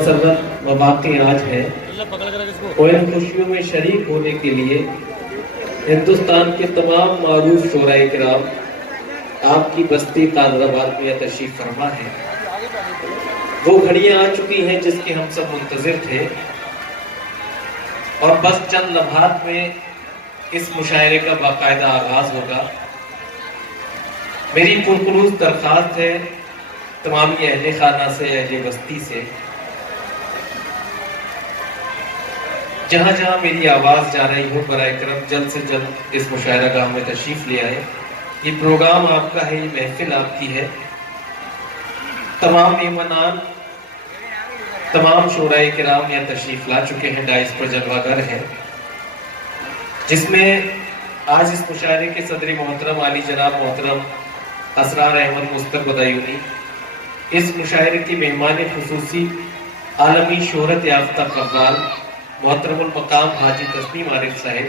مسرت مواقع آج ہیں اور ان خوشیوں میں شریک ہونے کے لیے ہندوستان کے تمام معروف شعراء کرام آپ کی بستی قادرآباد میں تشریف فرما ہے۔ وہ گھڑیاں آ چکی ہیں جس کے ہم سب منتظر تھے، اور بس چند لمحات میں اس مشاعرے کا باقاعدہ آغاز ہوگا۔ میری پرخلوص درخواست ہے تمامی اہل خانہ سے، اہل بستی سے، جہاں جہاں میری آواز جا رہی ہو برائے کرم جلد سے جلد اس مشاعرہ گاہ میں تشریف لے آئے۔ یہ پروگرام آپ کا ہے، یہ محفل آپ کی ہے۔ تمام مہمانان، تمام شعراء کرام یہاں تشریف لا چکے ہیں، ڈائس پر جلوہ گر ہے، جس میں آج اس مشاعرے کے صدر محترم عالی جناب محترم اسرار احمد مصطفی بدایونی، اس مشاعرے کی مہمان خصوصی عالمی شہرت یافتہ قوال محترم المقام حاجی تسنیم عارف صاحب،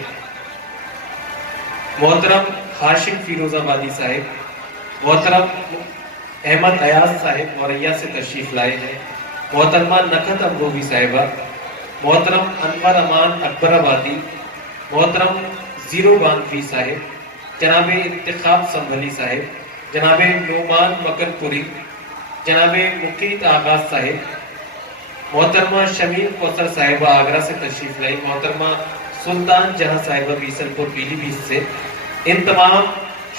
محترم ہاشم فیروز آبادی صاحب، محترم احمد ایاز صاحب موریا سے تشریف لائے ہیں، محترمہ نکھت امروہی صاحبہ، محترم انور امان اکبر آبادی، محترم زیرو بانفی صاحب، جناب انتخاب سنبھلی صاحب، جناب نعمان مکر پوری، جناب مقیت آغاز صاحب، محترمہ شمیم کوثر صاحبہ آگرہ سے تشریف لائی، محترمہ سلطان جہاں صاحبہ بیسل پور پیلی بھیت سے۔ ان تمام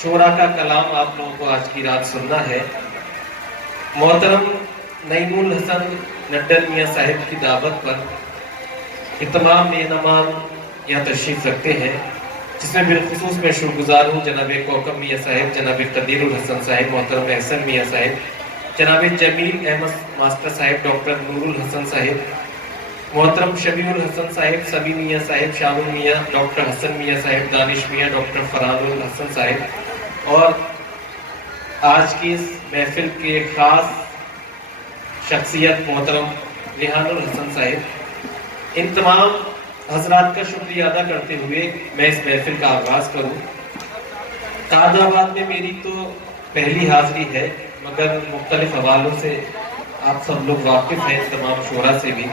شعراء کا کلام آپ لوگوں کو آج کی رات سننا ہے۔ محترم نعیم الحسن نڈر میاں صاحب کی دعوت پر یہ تمام مہمان یہاں تشریف رکھتے ہیں، جس میں بالخصوص میں شکرگزار ہوں جناب کوکب میاں صاحب، جناب قدیر الحسن صاحب، محترم احسن میاں صاحب، جناب جمیل احمد ماسٹر صاحب، ڈاکٹر نور الحسن صاحب، محترم شبیع الحسن صاحب، سبی میاں صاحب، شامل میاں، ڈاکٹر حسن میاں صاحب، دانش میاں، ڈاکٹر فرحان الحسن صاحب، اور آج کی اس محفل کے خاص شخصیت محترم ریحان الحسن صاحب۔ ان تمام حضرات کا شکریہ ادا کرتے ہوئے میں اس محفل کا آغاز کروں۔ قادرآباد میں میری تو پہلی حاضری ہے، مگر مختلف حوالوں سے آپ سب لوگ واقف ہیں، تمام شعراء سے بھی۔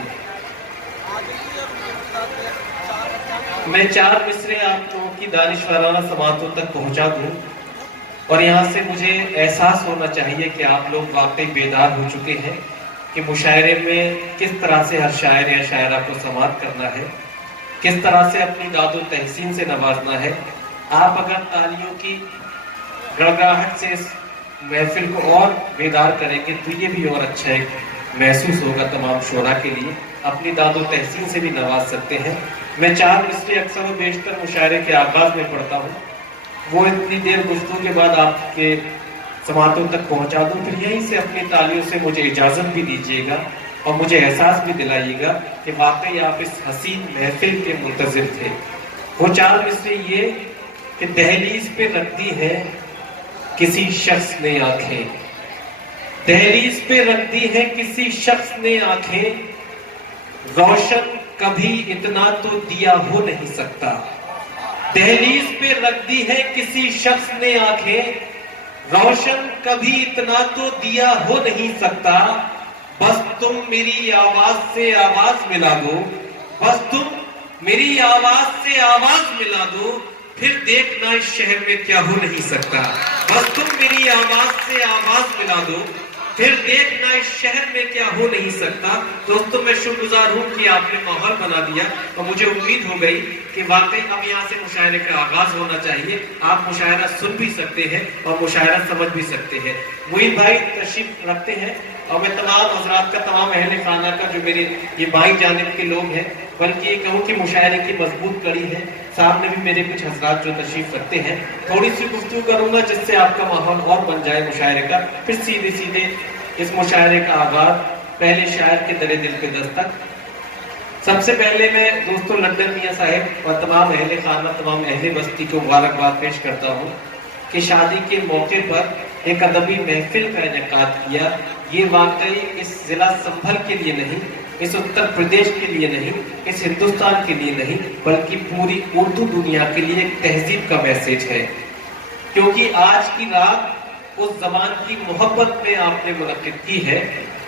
میں چار مصرے آپ لوگوں کی دانشورانہ سماعتوں تک پہنچا دوں، اور یہاں سے مجھے احساس ہونا چاہیے کہ آپ لوگ واقعی بیدار ہو چکے ہیں کہ مشاعرے میں کس طرح سے ہر شاعر یا شاعرہ کو سماعت کرنا ہے، کس طرح سے اپنی داد و تحسین سے نوازنا ہے۔ آپ اگر تالیوں کی گڑگڑاہٹ سے اس محفل کو اور بیدار کریں گے تو یہ بھی اور اچھا ایک محسوس ہوگا تمام شعراء کے لیے، اپنی داد و تحسین سے بھی نواز سکتے ہیں۔ میں چار مصرے اکثر و بیشتر مشاعرے کے آغاز میں پڑھتا ہوں، وہ اتنی دیر گفتگو کے بعد آپ کے سماعتوں تک پہنچا دوں، پھر یہیں سے اپنی تالیوں سے مجھے اجازت بھی دیجیے گا اور مجھے احساس بھی دلائیے گا کہ واقعی آپ اس حسین محفل کے منتظر تھے۔ وہ چار مصرے یہ کہ دہلیز پہ رکھ دی ہے کسی شخص نے آنکھیں، دہلیز پہ رکھ دی ہے کسی شخص نے آنکھیں، روشن کبھی اتنا تو دیا ہو نہیں سکتا، دہلیز پہ رکھ دی ہے کسی شخص نے آنکھیں، روشن کبھی اتنا تو دیا ہو نہیں سکتا، بس تم میری آواز سے آواز ملا دو، بس تم میری آواز سے آواز ملا دو، پھر دیکھنا اس شہر میں کیا ہو نہیں سکتا، بس تم میری آواز سے آواز ملا دو، پھر دیکھنا اس شہر میں کیا ہو نہیں سکتا۔ دوستوں میں شکرگزار ہوں کہ آپ نے ماحول بنا دیا، اور مجھے امید ہو گئی کہ واقعی اب یہاں سے مشاعرے کا آغاز ہونا چاہیے۔ آپ مشاعرہ سن بھی سکتے ہیں اور مشاعرہ سمجھ بھی سکتے ہیں۔ معین بھائی تشریف رکھتے ہیں، اور میں تمام حضرات کا، تمام اہل خانہ کا، جو میرے یہ بائیں جانب کے لوگ ہیں، بلکہ یہ کہوں کہ مشاعرے کی مضبوط کڑی ہے، سامنے بھی میرے کچھ حضرات جو تشریف رکھتے ہیں، تھوڑی سی گفتگو کروں گا جس سے آپ کا ماحول اور بن جائے مشاعرے کا، پھر سیدھے سیدھے اس مشاعرے کا آغاز پہلے شاعر کے درِ دل پہ دستک۔ سب سے پہلے میں دوستوں لنڈن میاں صاحب اور تمام اہل خانہ، تمام اہل بستی کو مبارکباد پیش کرتا ہوں کہ شادی کے موقع پر ایک ادبی محفل کا انعقاد کیا۔ یہ واقعی اس ضلع سنبھل کے لیے نہیں، اس اتر پردیش کے لیے نہیں، اس ہندوستان کے لیے نہیں، بلکہ پوری اردو دنیا کے لیے ایک تہذیب کا میسیج ہے، کیونکہ آج کی رات اس زبان کی محبت میں آپ نے منعقد کی ہے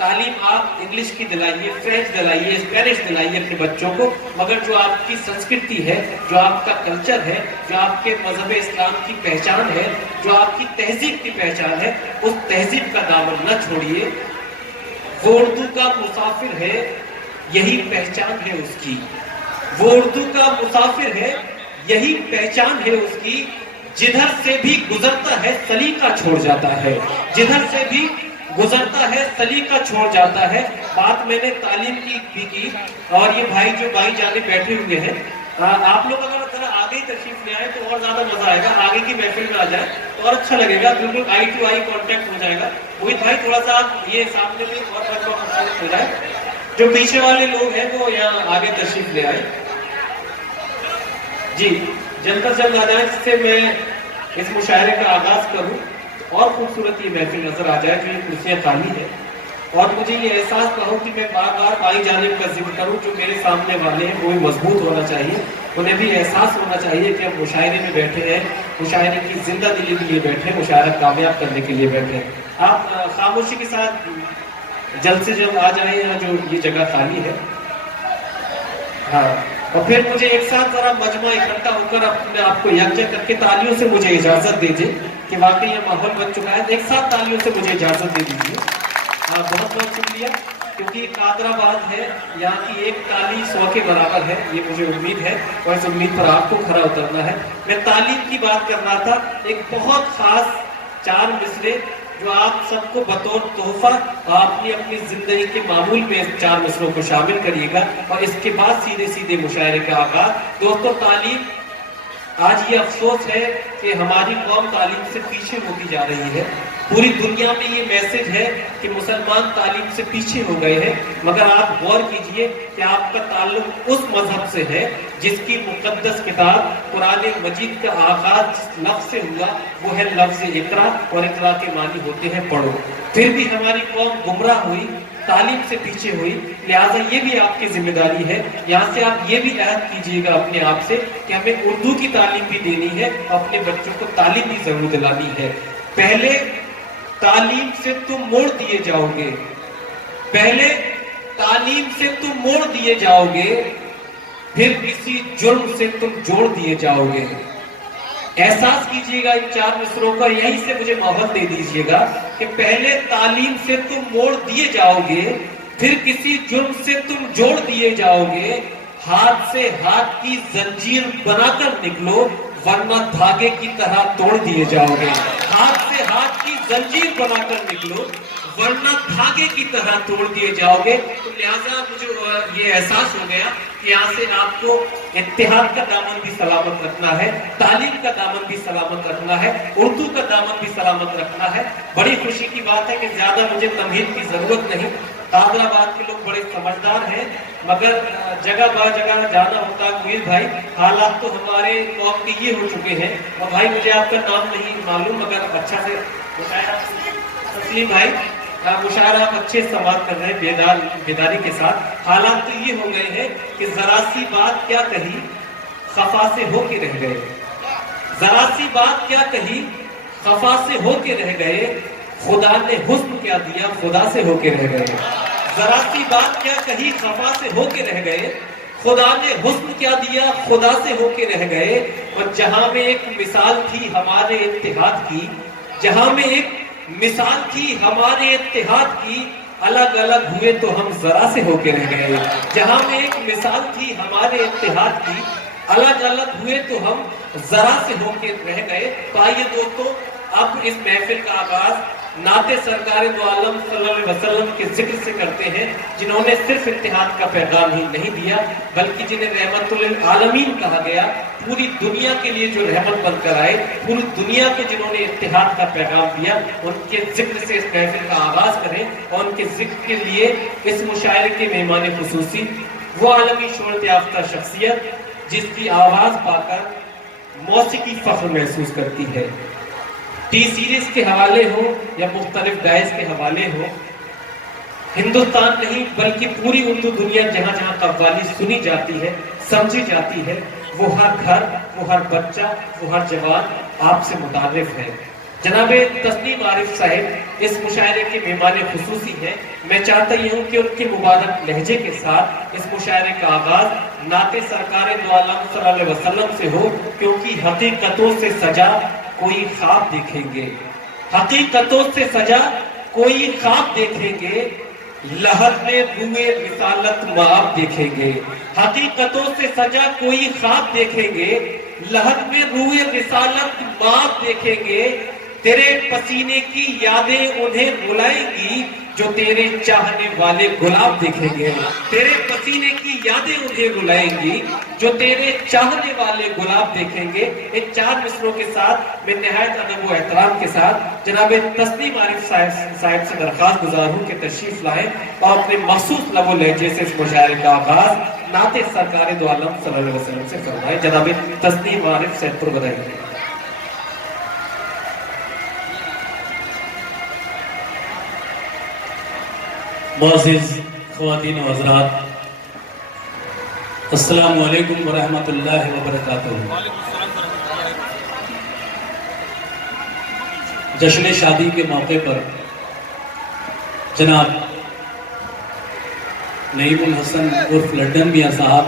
تعلیم آپ انگلش کی دلائیے، فرینچ دلائیے، اسپینش دلائیے اپنے بچوں کو، مگر جو آپ کی سنسکرتی ہے، جو آپ کا کلچر ہے، جو آپ کے مذہب اسلام کی پہچان ہے، جو آپ کی تہذیب کی پہچان ہے، اس تہذیب کا دامن نہ چھوڑیے۔ وہ اردو کا مسافر ہے، یہی پہچان ہے اس کی۔ وہ اردو کا مسافر ہے، یہی پہچان ہے اس کی۔ جدھر سے بھی گزرتا ہے سلیقہ چھوڑ جاتا ہے، جدھر سے بھی گزرتا ہے سلیقہ چھوڑ جاتا ہے۔ بات میں نے تعلیم کی اور یہ بھائی جو بھائی جانے بیٹھے ہوئے ہیں، آپ لوگ اگر ذرا آگے ہی تشریف لے آئے تو اور زیادہ مزہ آئے گا، آگے کی محفل میں آ جائے تو اور اچھا لگے گا، بالکل آئی ٹو آئی کانٹیکٹ ہو جائے گا۔ موہت بھائی تھوڑا سا آپ یہ سامنے میں اور خوبصورت ہو جائے، جو پیچھے والے لوگ ہیں وہ یہاں آگے تشریف لے آئے جی، جلد از جلد آ جائیں، جس سے میں اس مشاعرے کا آغاز کروں اور خوبصورت یہ محفل نظر آ جائے جو یہ کرسیاں خالی ہیں، اور مجھے یہ احساس نہ ہو کہ میں بار بار بھائی جانب کا ذکر کروں۔ جو میرے سامنے والے ہیں وہ بھی مضبوط ہونا چاہیے، انہیں بھی احساس ہونا چاہیے کہ ہم مشاعرے میں بیٹھے ہیں، مشاعرے کی زندہ دلی کے لیے بیٹھے ہیں، مشاعرہ کامیاب کرنے کے لیے بیٹھے ہیں۔ آپ خاموشی کے ساتھ جلد سے جلد آ جائیں، جو یہ جگہ خالی ہے۔ ہاں، اور پھر مجھے ایک ساتھ ذرا مجمع اکٹھا ہو کر اپنے آپ کو یکجا کر کے تالیوں سے مجھے اجازت دیجیے کہ واقعی یہ ماحول بن چکا ہے۔ ایک ساتھ تالیوں سے مجھے اجازت دے دیجیے۔ بہت بہت شکریہ، کیونکہ یہ قادر آباد ہے، یہاں کی ایک تالی 100 کے برابر ہے، یہ مجھے امید ہے، اور اس امید پر آپ کو کھرا اترنا ہے۔ میں تعلیم کی بات کر رہا تھا، ایک بہت خاص 4 مصرے جو آپ سب کو بطور تحفہ آپ نے اپنی زندگی کے معمول میں 4 مصروں کو شامل کریے گا، اور اس کے بعد سیدھے سیدھے مشاعرے کا آغاز۔ دوستو، تعلیم، آج یہ افسوس ہے کہ ہماری قوم تعلیم سے پیچھے ہوتی جا رہی ہے۔ پوری دنیا میں یہ میسج ہے کہ مسلمان تعلیم سے پیچھے ہو گئے ہیں، مگر آپ غور کیجئے کہ آپ کا تعلق اس مذہب سے ہے جس کی مقدس کتاب قرآن مجید کا آغاز جس لفظ سے ہوا وہ ہے لفظ اقرا، اور اقرا کے معنی ہوتے ہیں پڑھو۔ پھر بھی ہماری قوم گمراہ ہوئی، تعلیم سے پیچھے ہوئی، لہٰذا یہ بھی آپ کی ذمہ داری ہے، یہاں سے آپ یہ بھی عہد کیجئے گا اپنے آپ سے کہ ہمیں اردو کی تعلیم بھی دینی ہے، اپنے بچوں کو تعلیم بھی ضرور دلانی ہے۔ پہلے تعلیم سے تم موڑ دیے جاؤ گے، پہلے تعلیم سے تم موڑ دیے جاؤ گے، پھر کسی جرم سے تم جوڑ دیے جاؤ گے۔ احساس کیجئے گا ان 4 مصروں کا، یہیں سے مجھے مہلت دے دیجئے گا کہ پہلے تعلیم سے تم موڑ دیے جاؤ گے، پھر کسی جرم سے تم جوڑ دیے جاؤ گے۔ ہاتھ سے ہاتھ کی زنجیر بنا کر نکلو، ورنہ دھاگے کی طرح توڑ دیے جاؤ گے۔ ہاتھ سے ہاتھ کی زنجیر بنا کر نکلو، ورنہ دھاگے کی طرح توڑ دیے جاؤ گے۔ تو لہٰذا مجھے یہ احساس ہو گیا کہ یہاں سے آپ کو اتحاد کا دامن بھی سلامت رکھنا ہے، تعلیم کا دامن بھی سلامت رکھنا ہے، اردو کا دامن بھی سلامت رکھنا ہے۔ بڑی خوشی کی بات ہے کہ زیادہ مجھے تمہید کی ضرورت نہیں، قادر آباد کے لوگ بڑے سمجھدار ہیں، مگر جگہ با جگہ جانا ہوتا ہے۔ موہت بھائی، حالات تو ہمارے قوم کے یہ ہو چکے ہیں، اور بھائی مجھے آپ کا نام نہیں معلوم، مگر اچھا سے تسلیم بھائی، مشاعرہ آپ اچھے سماعت کر رہے ہیں بیداری کے ساتھ۔ حالات تو یہ ہو گئے ہیں کہ ذرا سی بات کیا کہی خفا سے ہو کے رہ گئے، ذرا سی بات کیا کہی خفا سے ہو کے رہ گئے، خدا نے حسن کیا دیا خدا سے ہو کے رہ گئے۔ ذرا سی بات کیا کہی خفا سے ہو کے رہ گئے، خدا نے حسن کیا دیا خدا سے ہو کے رہ گئے۔ اور جہاں میں ایک مثال تھی ہمارے اتحاد کی، جہاں میں ایک مثال تھی ہمارے اتحاد کی، الگ الگ ہوئے تو ہم ذرا سے ہو کے رہ گئے۔ جہاں میں ایک مثال تھی ہمارے اتحاد کی، الگ الگ ہوئے تو ہم ذرا سے ہو کے رہ گئے۔ تو آئیے دوستو، اب اس محفل کا آغاز نعت سرکار دو عالم صلی اللہ علیہ وسلم کے ذکر سے کرتے ہیں، جنہوں نے صرف اتحاد کا پیغام ہی نہیں دیا بلکہ جنہیں رحمت للعالمین کہا گیا، پوری دنیا کے لیے جو رحمت بن کر آئے، پوری دنیا کو جنہوں نے اتحاد کا پیغام دیا، ان کے ذکر سے اس محفل کا آغاز کریں۔ اور ان کے ذکر کے لیے اس مشاعرے کے مہمان خصوصی وہ عالمی شہرت یافتہ شخصیت جس کی آواز پا کر موسیقی فخر محسوس کرتی ہے، ٹی سیریز کے حوالے ہو یا مختلف ڈائز کے حوالے ہو، ہندوستان نہیں بلکہ پوری اردو دنیا جہاں جہاں قوالی سنی جاتی ہے، سمجھی جاتی ہے، وہ ہر گھر، وہ ہر بچہ، وہ ہر جوان آپ سے متعارف ہے۔ جناب تسنیم عارف صاحب اس مشاعرے کے مہمان خصوصی ہیں۔ میں چاہتا ہی ہوں کہ ان کے مبارک لہجے کے ساتھ اس مشاعرے کا آغاز نعت سرکار دو عالم صلی اللہ علیہ وسلم سے ہو، کیونکہ حقیقتوں سے سجا کوئی خواب دیکھیں گے، حقیقتوں سے سجا کوئی خواب دیکھیں گے، لحد میں روئے رسالت مآب دیکھیں گے، حقیقتوں سے سجا کوئی خواب دیکھیں گے، لحد میں روئے رسالت مآب دیکھیں گے، تیرے پسینے کی یادیں انہیں رلائیں گی جو تیرے چاہنے والے گلاب دیکھیں گے، تیرے پسینے کی یادیں انہیں رلائیں گی جو تیرے چاہنے والے گلاب دیکھیں گے۔ ان 4 مصروں کے ساتھ میں نہایت ادب و احترام کے ساتھ جناب تسنیم عارف صاحب سے درخواست گزار ہوں کہ تشریف لائیں اور اپنے مخصوص لب و لہجے سے اس مشاعرے کا آغاز نعت سرکار دو عالم صلی اللہ علیہ وسلم سے فرمائیں۔ جناب تسنیم عارف صاحب پر بدائی۔ معزز خواتین و حضرات، السلام علیکم ورحمۃ اللہ وبرکاتہ۔ جشن شادی کے موقع پر جناب نعیم الحسن عرف لڈن میاں صاحب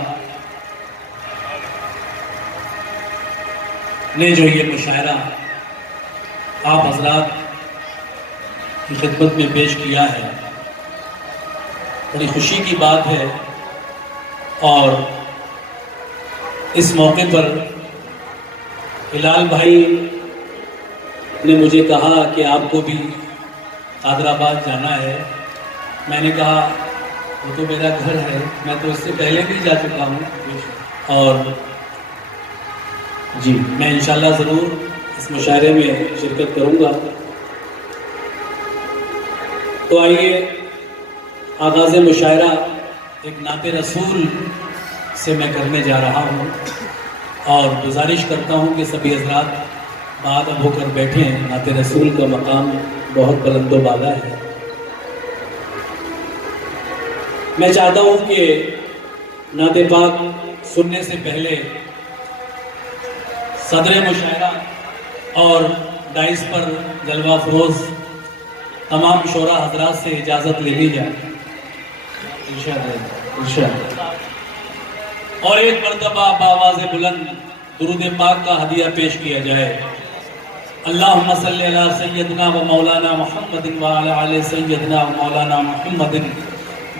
نے جو یہ مشاعرہ آپ حضرات کی خدمت میں پیش کیا ہے، بڑی خوشی کی بات ہے، اور اس موقع پر ہلال بھائی نے مجھے کہا کہ آپ کو بھی حیدرآباد جانا ہے۔ میں نے کہا وہ تو میرا گھر ہے، میں تو اس سے پہلے بھی جا چکا ہوں، اور جی میں انشاءاللہ ضرور اس مشاعرے میں شرکت کروں گا۔ تو آئیے آغاز مشاعرہ ایک نعت رسول سے میں کرنے جا رہا ہوں، اور گزارش کرتا ہوں کہ سبھی حضرات بادب ہو کر بیٹھیں۔ نعت رسول کا مقام بہت بلند و بالا ہے۔ میں چاہتا ہوں کہ نعت پاک سننے سے پہلے صدر مشاعرہ اور ڈائس پر جلوہ فروز تمام شعراء حضرات سے اجازت لے لی جائے انشاءاللہ، اور ایک مرتبہ بآواز بلند درود پاک کا ہدیہ پیش کیا جائے۔ اللہم صلی علی سیدنا و مولانا محمد وعلی آل سیدنا و مولانا محمد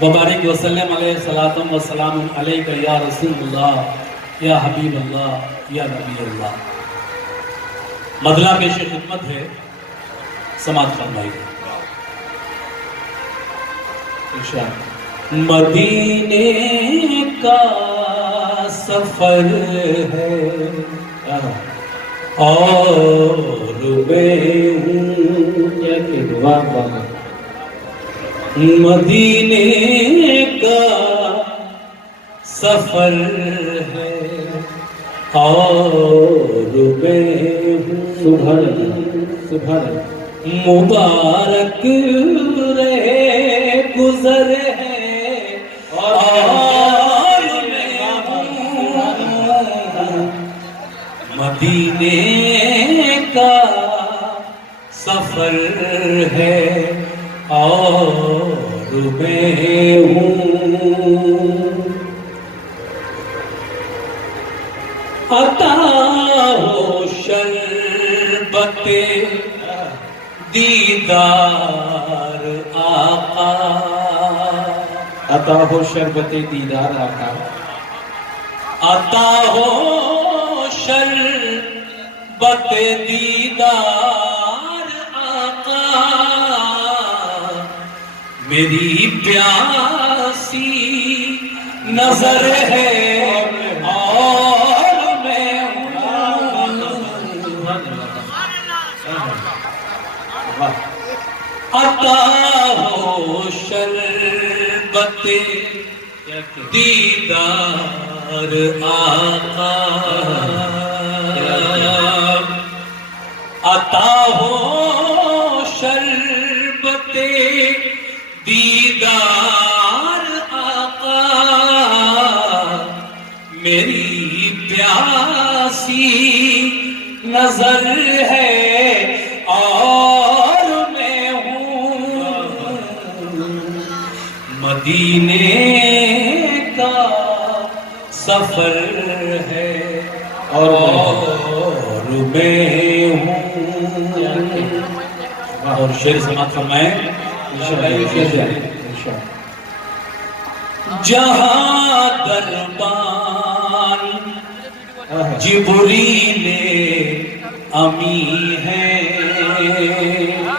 وبارک وسلم علیہ الصلاۃ والسلام علیک یا رسول اللہ یا حبیب اللہ یا نبی اللہ۔ مدلہ پیش خدمت ہے، سماعت فرمائیے انشاءاللہ۔ مدینے کا سفر ہے اور میں ہوں، مدینے کا سفر ہے اور میں ہوں، سبحان مبارک رہے گزر ہے اور میں ہوں، مدینے کا سفر ہے اور میں ہوں، عطا ہو شربت دیدار آقا، عطا ہو شربت دیدار آقا، عطا ہو شربت دیدار آقا، میری پیاسی نظر ہے اور میں عطا ہو شربت دیدار آقا، عطا ہو شربت دیدار آقا، میری پیاسی نظر ہے اور میں ہوں، مدینے کا سفر ہے اور میں ہوں. اور شعر سماعت فرمائیں. جہاں دربان جبریل امی ہے،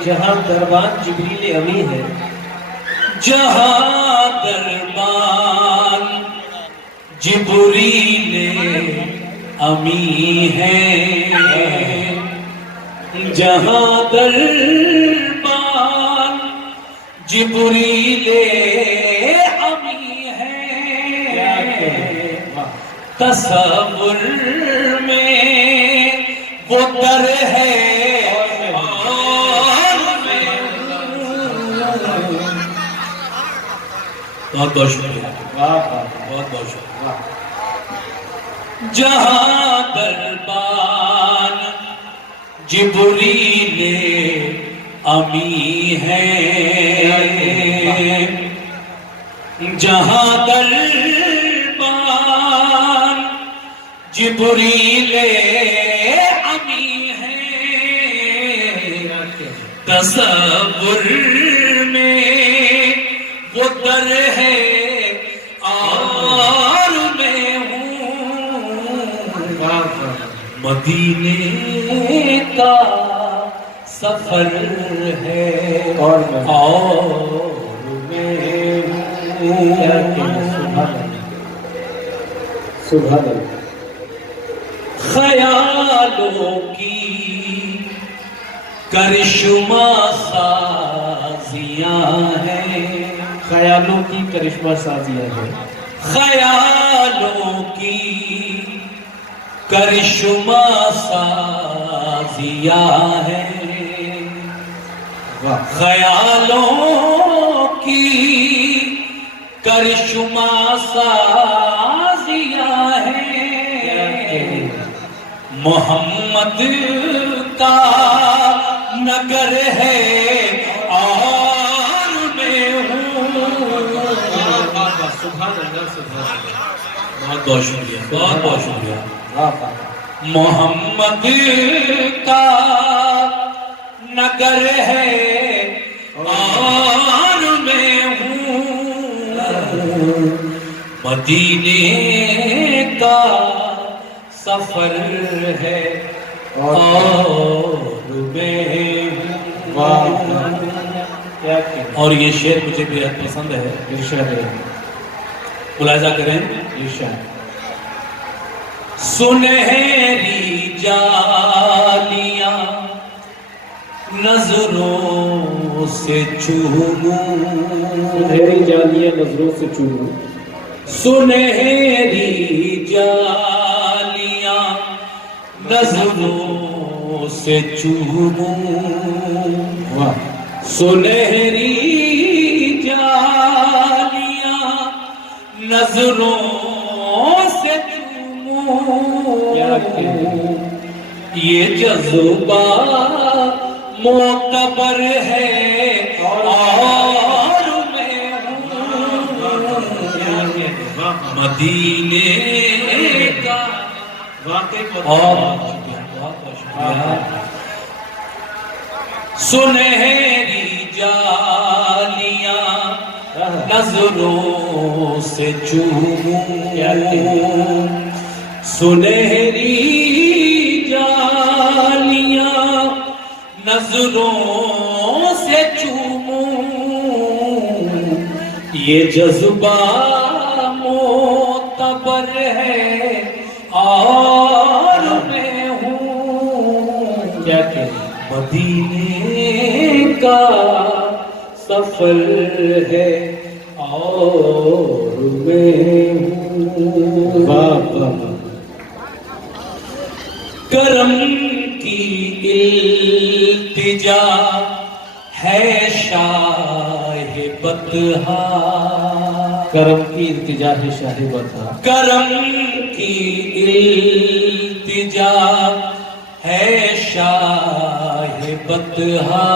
جہاں دربان جبریل امی ہے، جہاں دربان جبریل امی ہے، جہاں دربان جبریل امی ہے، تصور میں وہ در ہے اور میں بہت بہت شکریہ، بہت بہت شکریہ. جہاں دربان جبریل امی ہے، جہاں دربان جبریل امی ہے، تصور میں وہ در ہے اور میں ہوں. مدینے کا سفر ہے اور میں سبحان اللہ. خیالوں کی کرشمہ سازیاں ہیں، خیالوں کی کرشمہ سازیاں ہیں، خیالوں کی کرشمہ سازیاں ہیں، خیالوں کی کرشمہ سازیاں ہیں، محمد کا نگر ہے اور میں ہوں. سبحان اللہ، سبحان اللہ. بہت بہت شکریہ، بہت بہت شکریہ. محمد کا نگر ہے اور میں ہوں. مدینے کا سفر ہے اور میں ہوں. اور یہ شعر مجھے بہت پسند ہے. ملاحظہ کریں. سنہری جالیاں نظروں سے چوموں، سنہری جالیاں نظروں سے چوموں، سنہری جالیاں نظروں سے چوموں، سنہری جالیاں نظروں سے چوموں. یہ جذبہ معتبر ہے اور میں ہوں. مدینے کا اور سنہری جالیاں نظروں سے چوموں، سنہری جالیاں نظروں سے چوموں. یہ جذبہ معتبر ہے اور میں ہوں. مدینے کا سفر ہے اور میں ہوں. کرم کی التجا ہے شاہ بطحا، کرم کی التجا ہے شاہ بطحا، کرم کی التجا ہے شاہ بطحا،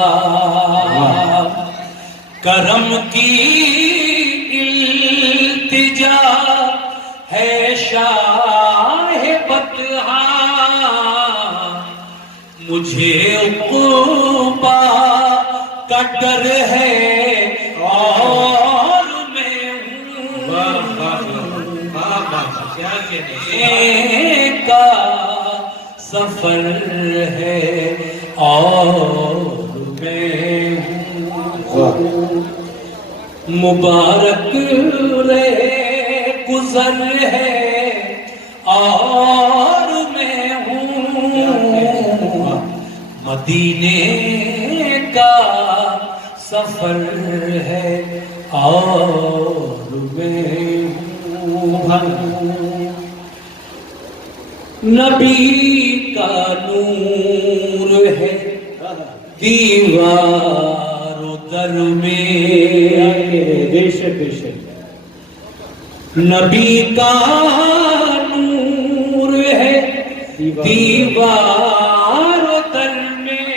کرم کی جا ہے شاہ بطحا، مجھے عقبہ کا ڈر ہے اور میں ہوں کا سفر ہے اور میں ہوں، مبارک رہے گزر ہے اور میں ہوں، مدینے کا سفر ہے اور میں ہوں، نبی کا نور ہے دیوار و در میں، بے شک بے شک، نبی کا نور ہے دیوار و در میں،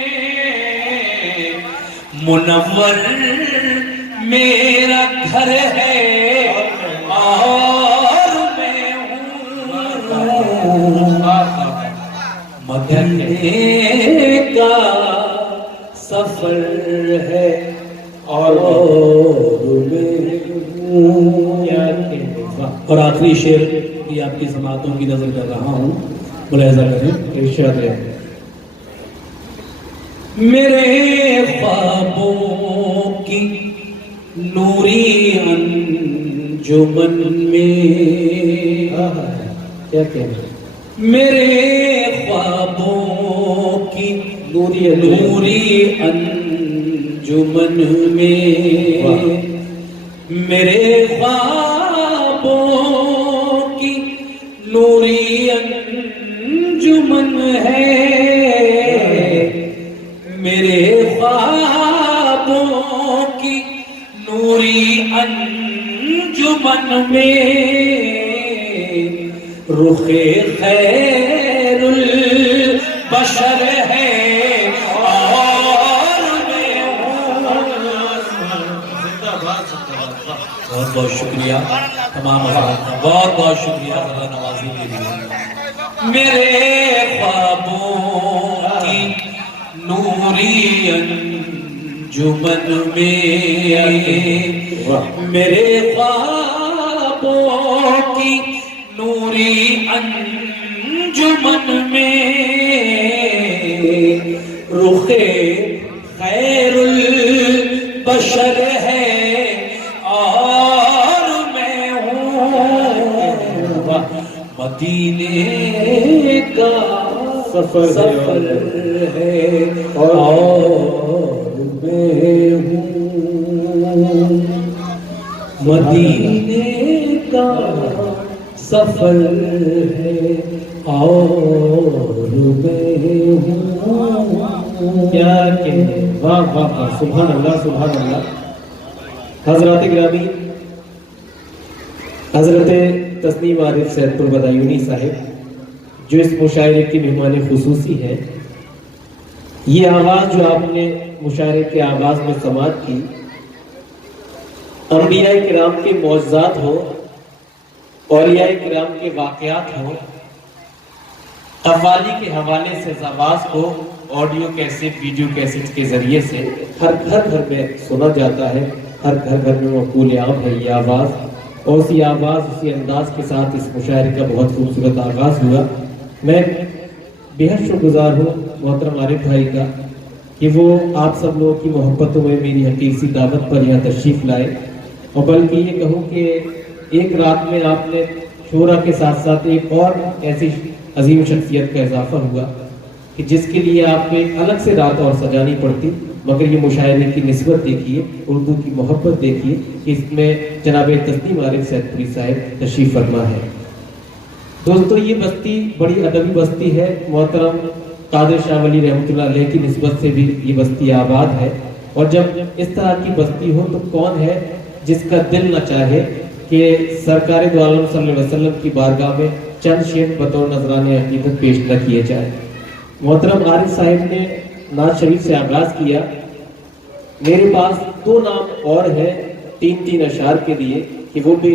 منور میرا گھر ہے اور میں ہوں، مدینے کا سفر ہے اور میں ہوں۔ اور آخری شعر یہ آپ کی سماعتوں کی نظر کر رہا ہوں، ملاحظہ کریں، ارشاد ہے، میرے خوابوں کی نوری انجمن میں، کیا کہنا، میرے خوابوں کی نوری انجمن میں، میرے خوابوں کی نوری انجمن ہے، میرے خوابوں کی نوری انجمن میں، رخ خیر البشر ہے اور میں ہوں۔ بہت بہت شکریہ تمام حضرات کا، بہت بہت شکریہ ذرا نوازی کے لیے۔ میرے خوابوں کی نوری انجمن میں، میرے خوابوں کی نوری انجمن میں، رخ خیر البشر ہے اور میں ہوں، مدینے کا سفر ہے اور میں ہوں، مدینے کا سفر ہے اور میں ہوں۔ کیا کہنے، واہ واہ واہ، سبحان اللہ سبحان اللہ۔ حضرات گرامی، حضرت تسنیم عارف سید پور بدایونی صاحب جو اس مشاعرے کی مہمان خصوصی ہیں، یہ آواز جو آپ نے مشاعرے کے آغاز میں سماعت کی، انبیاء کرام کے معجزات ہو، اولیاء کرام کے واقعات ہو، قوالی کے حوالے سے آواز کو آڈیو کیسٹ، ویڈیو کیسٹ کے ذریعے سے ہر گھر میں سنا جاتا ہے، ہر گھر میں مقبول عام ہے یہ آواز، اور اسی آواز اسی انداز کے ساتھ اس مشاعرے کا بہت خوبصورت آغاز ہوا۔ میں بہت شکر گزار ہوں محترم عارف بھائی کا کہ وہ آپ سب لوگوں کی محبتوں میں میری حقیقی دعوت پر یہاں تشریف لائے، اور بلکہ یہ کہوں کہ ایک رات میں آپ نے شورا کے ساتھ ساتھ ایک اور ایسی عظیم شخصیت کا اضافہ ہوا کہ جس کے لیے آپ کو ایک الگ سے رات اور سجانی پڑتی، مگر یہ مشاعرے کی نسبت دیکھیے، اردو کی محبت دیکھیے کہ اس میں جناب تسنیم عارف سید پوری صاحب تشریف فرما ہے۔ دوستو، یہ بستی بڑی ادبی بستی ہے، محترم قادر شاہ ولی رحمۃ اللہ علیہ کی نسبت سے بھی یہ بستی آباد ہے، اور جب اس طرح کی بستی ہو تو کون ہے جس کا دل نہ چاہے کہ سرکار دو عالم صلی اللہ علیہ وسلم کی بارگاہ میں چند شعر بطور نذرانِ عقیدت پیش نہ کیے جائے۔ محترم عارف صاحب نے نعت شریف سے آغاز کیا، میرے پاس 2 نام اور ہیں 3 اشعار کے لیے کہ وہ بھی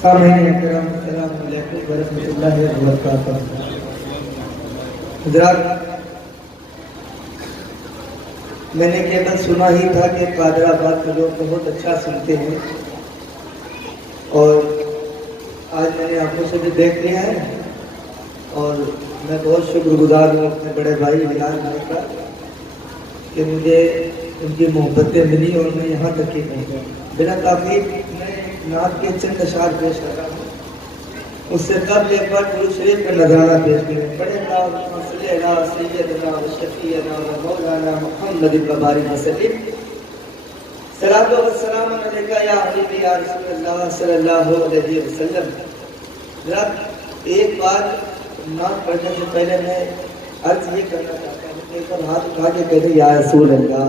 سامعین کرام السلام علیکم ورحمۃ اللہ وبرکاتہ. حضرات، میں نے کیول سنا ہی تھا کہ قادر آباد کے لوگ بہت اچھا سنتے ہیں، اور آج میں نے آنکھوں سے بھی دیکھ لیا ہے، اور میں بہت شکر گزار ہوں اپنے بڑے بھائی بلال بھائی کا کہ مجھے ان کی محبتیں ملی اور میں یہاں تک ہی پہنچا. بنا تاخیر میں نعت کے چند اشعار پیش کر رہا ہوں. اس سے قبل ایک بار درود شریف کا نذرانہ پیش کریں. بڑے اللہم صلی علی سیدنا و شفیعنا و مولانا محمد وبارک وسلم. صلاۃ و سلام علیک یا حبیبی یا رسول اللہ صلی اللہ علیہ وسلم. ذرا ایک بار نعت پڑھنے سے پہلے میں عرض یہ کرنا چاہتا ہوں کہ ایک بار ہاتھ اٹھا کے کہتے یا رسول اللہ.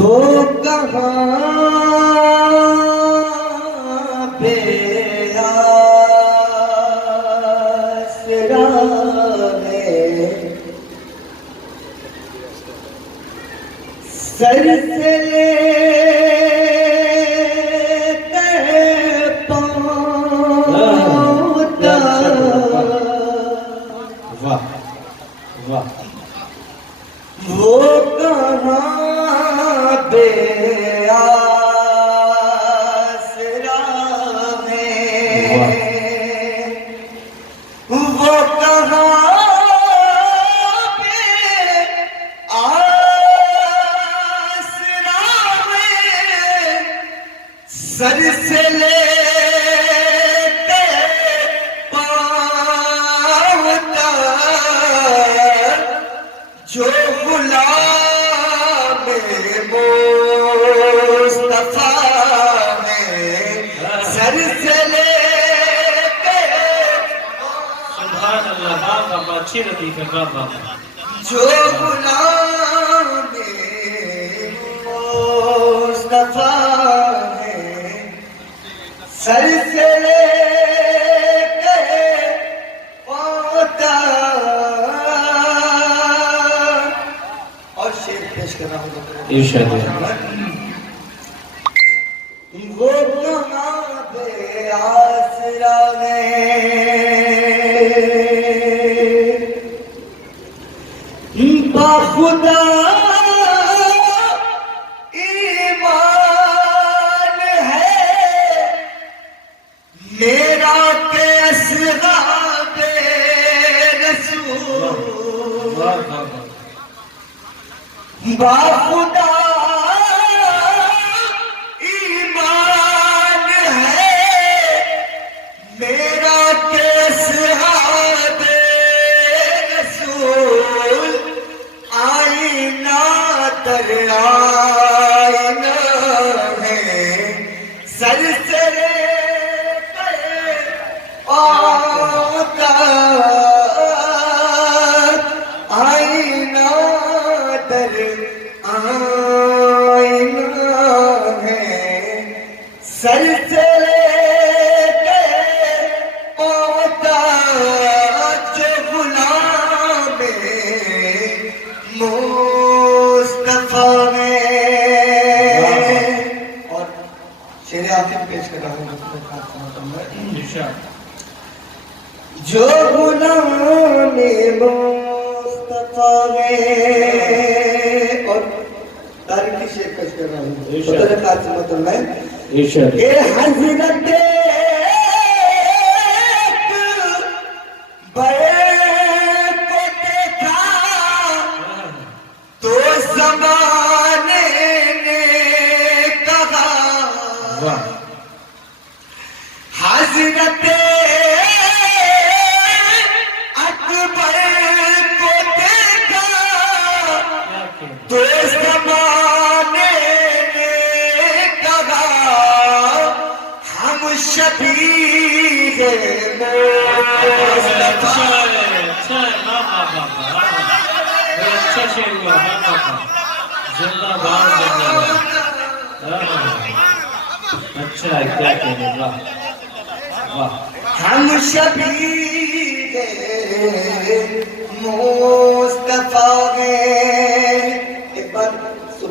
وہ کہاں پہ آسرا ہے، سر سے لے کر پاؤں تک. واہ واہ. وہ کہاں بے آسرا ہے، وہ کہاں بے آسرا ہے، سر سے لے کے پاؤں تک جو غلام مصطفیٰ ہے، سر سے لے کے سبحان اللہ. واہ واہ، اچھی لطیف ہے. واہ واہ. جو غلام مصطفیٰ ہے، سر سے لے کے پاؤں تک. اور شعر پیش کر رہا ہوں. ارشاد ہے. وہ کہاں بے آسرا ہے، باخدا ایمان ہے میرا کہ اصحاب رسول. باخدا ایمان ہے میرا کہ اصحاب رسول. آئینہ در آئینہ ہے، سر سے لے کر پاؤں تک. آئینہ در آئینہ ہے، سر سے لے کے پاؤں تک. جو غلام مصطفیٰ ہے. اور شعر آخر پیش کر رہا ہوں. جو غلام مصطفیٰ ہے. اور تاریخی شعر پیش کر رہا ہوں. بدر قاسمت میں ارشاد. کہ حضرت بیت کو دیکھا تو زمانے نے کہا، حضرت اکبر کو دیکھا تو زمانے نے کہا، ہم شبیہ مصطفیٰ. اچھا شعر ہوا. زندہ باد زندہ باد. اچھا ہے. کیا کہنے. واہ واہ. ہم شبیہ مصطفیٰ ہیں.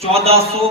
1400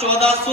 1400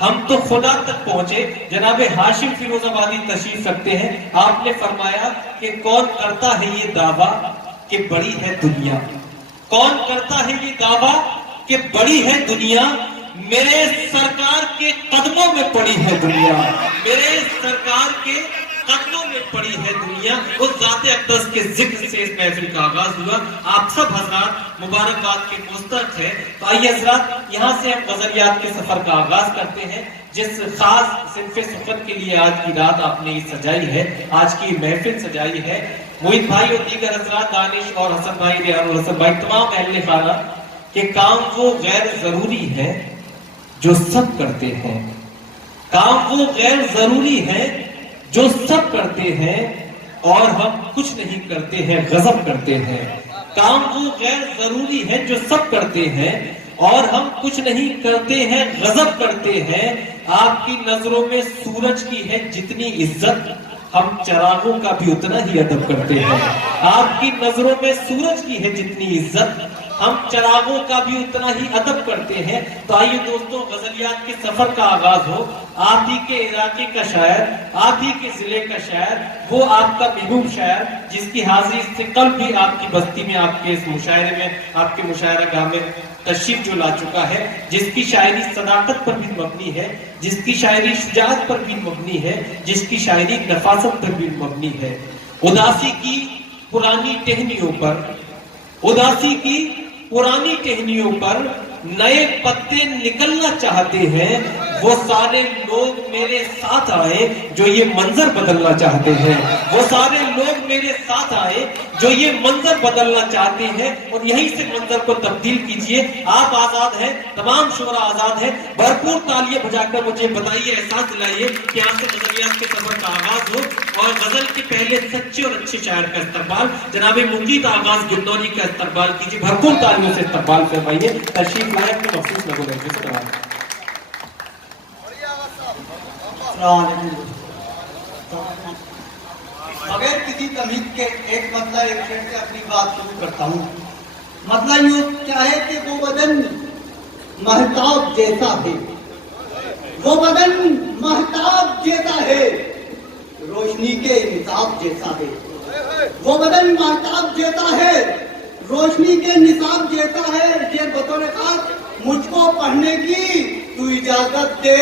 ہم تو خدا تک پہنچے. جناب ہاشم فیروز آبادی تشریف رکھتے ہیں. آپ نے فرمایا کہ کون کرتا ہے یہ دعویٰ کہ بڑی ہے دنیا, کون کرتا ہے یہ دعویٰ کہ بڑی ہے دنیا, میرے سرکار کے قدموں میں پڑی ہے دنیا, میرے سرکار کے قدموں میں پڑی ہے دنیا. اس ذات اقدس کے ذکر سے اس محفل کا آغاز ہوا. آپ سب حضرات مبارکباد کے مستحق ہیں. تو آئیے حضرات یہاں سے ہم غزلیات کے سفر کا آغاز کرتے ہیں. جس خاص صنف سفر کے لیے آج کی رات آپ نے سجائی ہے, آج کی محفل سجائی ہے, موہت بھائی اور دیگر حضرات, دانش اور حسن بھائی, ریان اور حسن بھائی, تمام اہل خانہ, کہ کام وہ غیر ضروری ہے جو سب کرتے ہیں, کام وہ غیر ضروری ہے جو سب کرتے ہیں اور ہم کچھ نہیں کرتے ہیں, غضب کرتے ہیں. کام وہ غیر ضروری ہے جو سب کرتے ہیں اور ہم کچھ نہیں کرتے ہیں, غضب کرتے ہیں. آپ کی نظروں میں سورج کی ہے جتنی عزت, ہم چراغوں کا بھی اتنا ہی ادب کرتے ہیں. آپ کی نظروں میں سورج کی ہے جتنی عزت, ہم چراغوں کا بھی اتنا ہی ادب کرتے ہیں. تو آئیے دوستوں غزلیات کے سفر کا آغاز ہو. آپ ہی کے علاقے کا شاعر, آپ ہی کے ضلع کا شاعر, وہ آپ کا محبوب شاعر جس کی حاضری سے کل بھی آپ کی بستی میں, آپ کے اس مشاعرے میں, آپ کے مشاعرہ گاہ میں تشریف جو لا چکا ہے, جس کی شاعری صداقت پر بھی مبنی ہے, جس کی شاعری شجاعت پر بھی مبنی ہے, جس کی شاعری نفاست پر بھی مبنی ہے. اداسی کی پرانی ٹہنیوں پر, اداسی کی پرانی ٹہنیوں پر نئے پتے نکلنا چاہتے ہیں. وہ سارے لوگ میرے ساتھ آئے جو یہ منظر بدلنا چاہتے ہیں, وہ سارے لوگ میرے ساتھ آئے جو یہ منظر بدلنا چاہتے ہیں. اور یہیں سے منظر کو تبدیل کیجئے. آپ آزاد ہیں, تمام شعراء آزاد ہیں. بھرپور تالیاں بجا کر مجھے بتائیے, احساس دلائیے کہ یہاں سے غزلیات کے سفر کا آغاز ہو اور غزل کے پہلے سچے اور اچھے شاعر کا استقبال جناب منجید آغاز گندوری کا استقبال کیجئے. بھرپور تالیوں سے استقبال فرمائیے. تشریف لائے اپنے مخصوص لگو لہجے سے نوازیں. بغیر کسی تمہید کے ایک مطلب ایک شعر سے اپنی بات شروع کرتا ہوں. مطلب یوں کیا ہے کہ وہ بدن مہتاب جیسا ہے, وہ بدن مہتاب جیسا ہے, روشنی کے نصاب جیسا ہے. وہ بدن مہتاب جیسا ہے, روشنی کے نصاب جیسا ہے. یہ بطور خاص مجھ کو پڑھنے کی تو اجازت دے,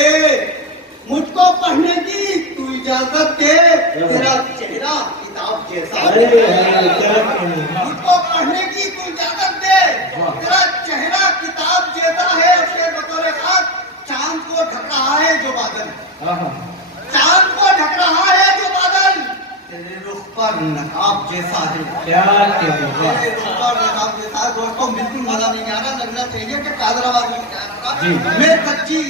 مجھ کو پڑھنے کی تو اجازت دے, تیرا چہرہ کتاب جیسا ہے. مجھ کو پڑھنے کی تو اجازت دے, تیرا چہرہ کتاب جیسا ہے. شعر بطور خاص چاند کو ڈھک رہا ہے جو بادل, چاند کو ڈھک رہا ہے جو بادل, تیرے رخ پر نقاب جیسا ہے. تیرے رخ پر نقاب جیسا ہے. دوستوں بالکل مزہ نہیں آ رہا, لگنا چاہیے کہ قادر آباد میں کیا رہا. میں سچی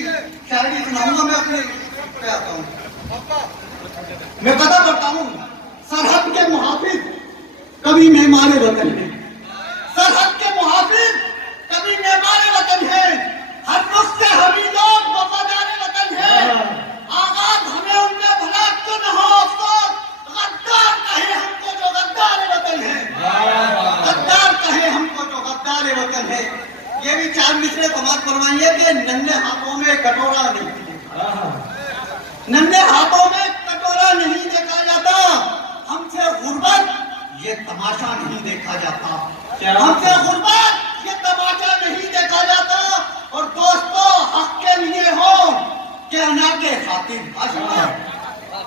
شاعری سناؤں گا. میں اپنے پہ آتا ہوں, میں پتہ کرتا ہوں. سرحد کے محافظ کبھی مہمان وطن ہیں, سرحد کے محافظ کبھی مہمان وطن ہیں. ہر رخ سے ہمیں لوگ وفادار وطن ہیں. آغاز ہمیں ان میں بھلا کیوں نہ ہو افسوس, غدار کہے ہم کو جو غدار وطن ہے, غدار کہے ہم کو جو غدار وطن ہے. یہ بھی چار مصرے سماعت فرمائیے کہ ننھے ہاتھوں میں کٹورا نہیں دیکھا, ننھے ہاتھوں میں کٹورا نہیں دیکھا جاتا. ہم سے غربت یہ تماشا نہیں دیکھا جاتا, ہم سے غربت یہ تماشا نہیں دیکھا جاتا. اور دوستو حق کے لیے ہو کہ نہ کے خاطر,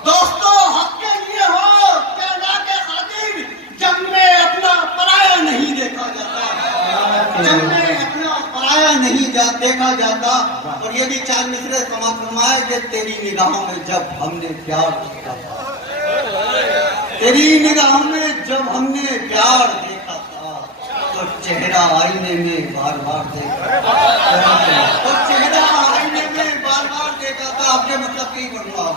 دوستو حق کے لیے ہو کہ نہ کے خاطر, جنگ میں اپنا پرایا نہیں دیکھا جاتا, جنگ میں اپنا پرایا نہیں دیکھا جاتا. اور یہ بھی چار مصرے سماعت فرمائے کہ تیری نگاہوں میں جب ہم نے پیار دیکھا تھا, تیری نگاہوں میں جب ہم نے پیار دیکھا تھا, تو چہرہ آئینے میں بار بار دیکھا, تو چہرہ آئینے میں بار بار دیکھا تھا. آپ کے مطلب کی بنوا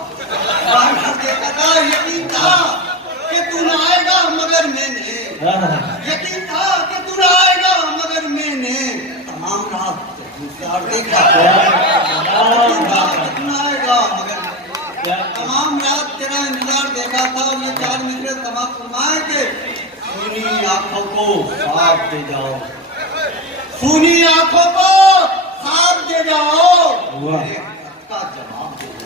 بار بار دیکھا تھا. یقین تھا کہ تو نہ آئے گا مگر میں نے, یقین تھا کہ تو نہ آئے گا مگر میں نے تمام رات انتظار دیکھا, یقین تھا کہ تو نہ آئے گا مگر تمام رات تیرا انتظار دیکھا تھا. اور یہ چار مصرے سماعت فرمائے کہ سونی آنکھوں کو خواب دے جاؤ, سونی آنکھوں کو خواب دے جاؤ, میرے خط کا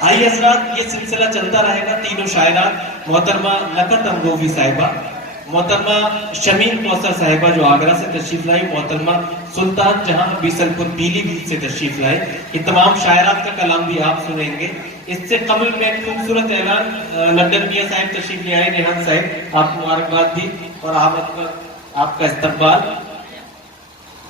آئیے حضرات، یہ سلسلہ چلتا رہے گا. تینوں شاعرات محترمہ نقط امروی صاحبہ، محترمہ شمیم کوثر صاحبہ جو آگرہ سے تشریف لائی، محترمہ سلطان جہاں بیسل پور پیلی بھیت سے تشریف لائے. یہ تمام شاعرات کا کلام بھی آپ سنیں گے. اس سے قبل میں ایک خوبصورت اعلان، لندن میاں صاحب تشریف لے آئے، ریحان صاحب آپ کو مبارکباد دی اور آپ کا استقبال.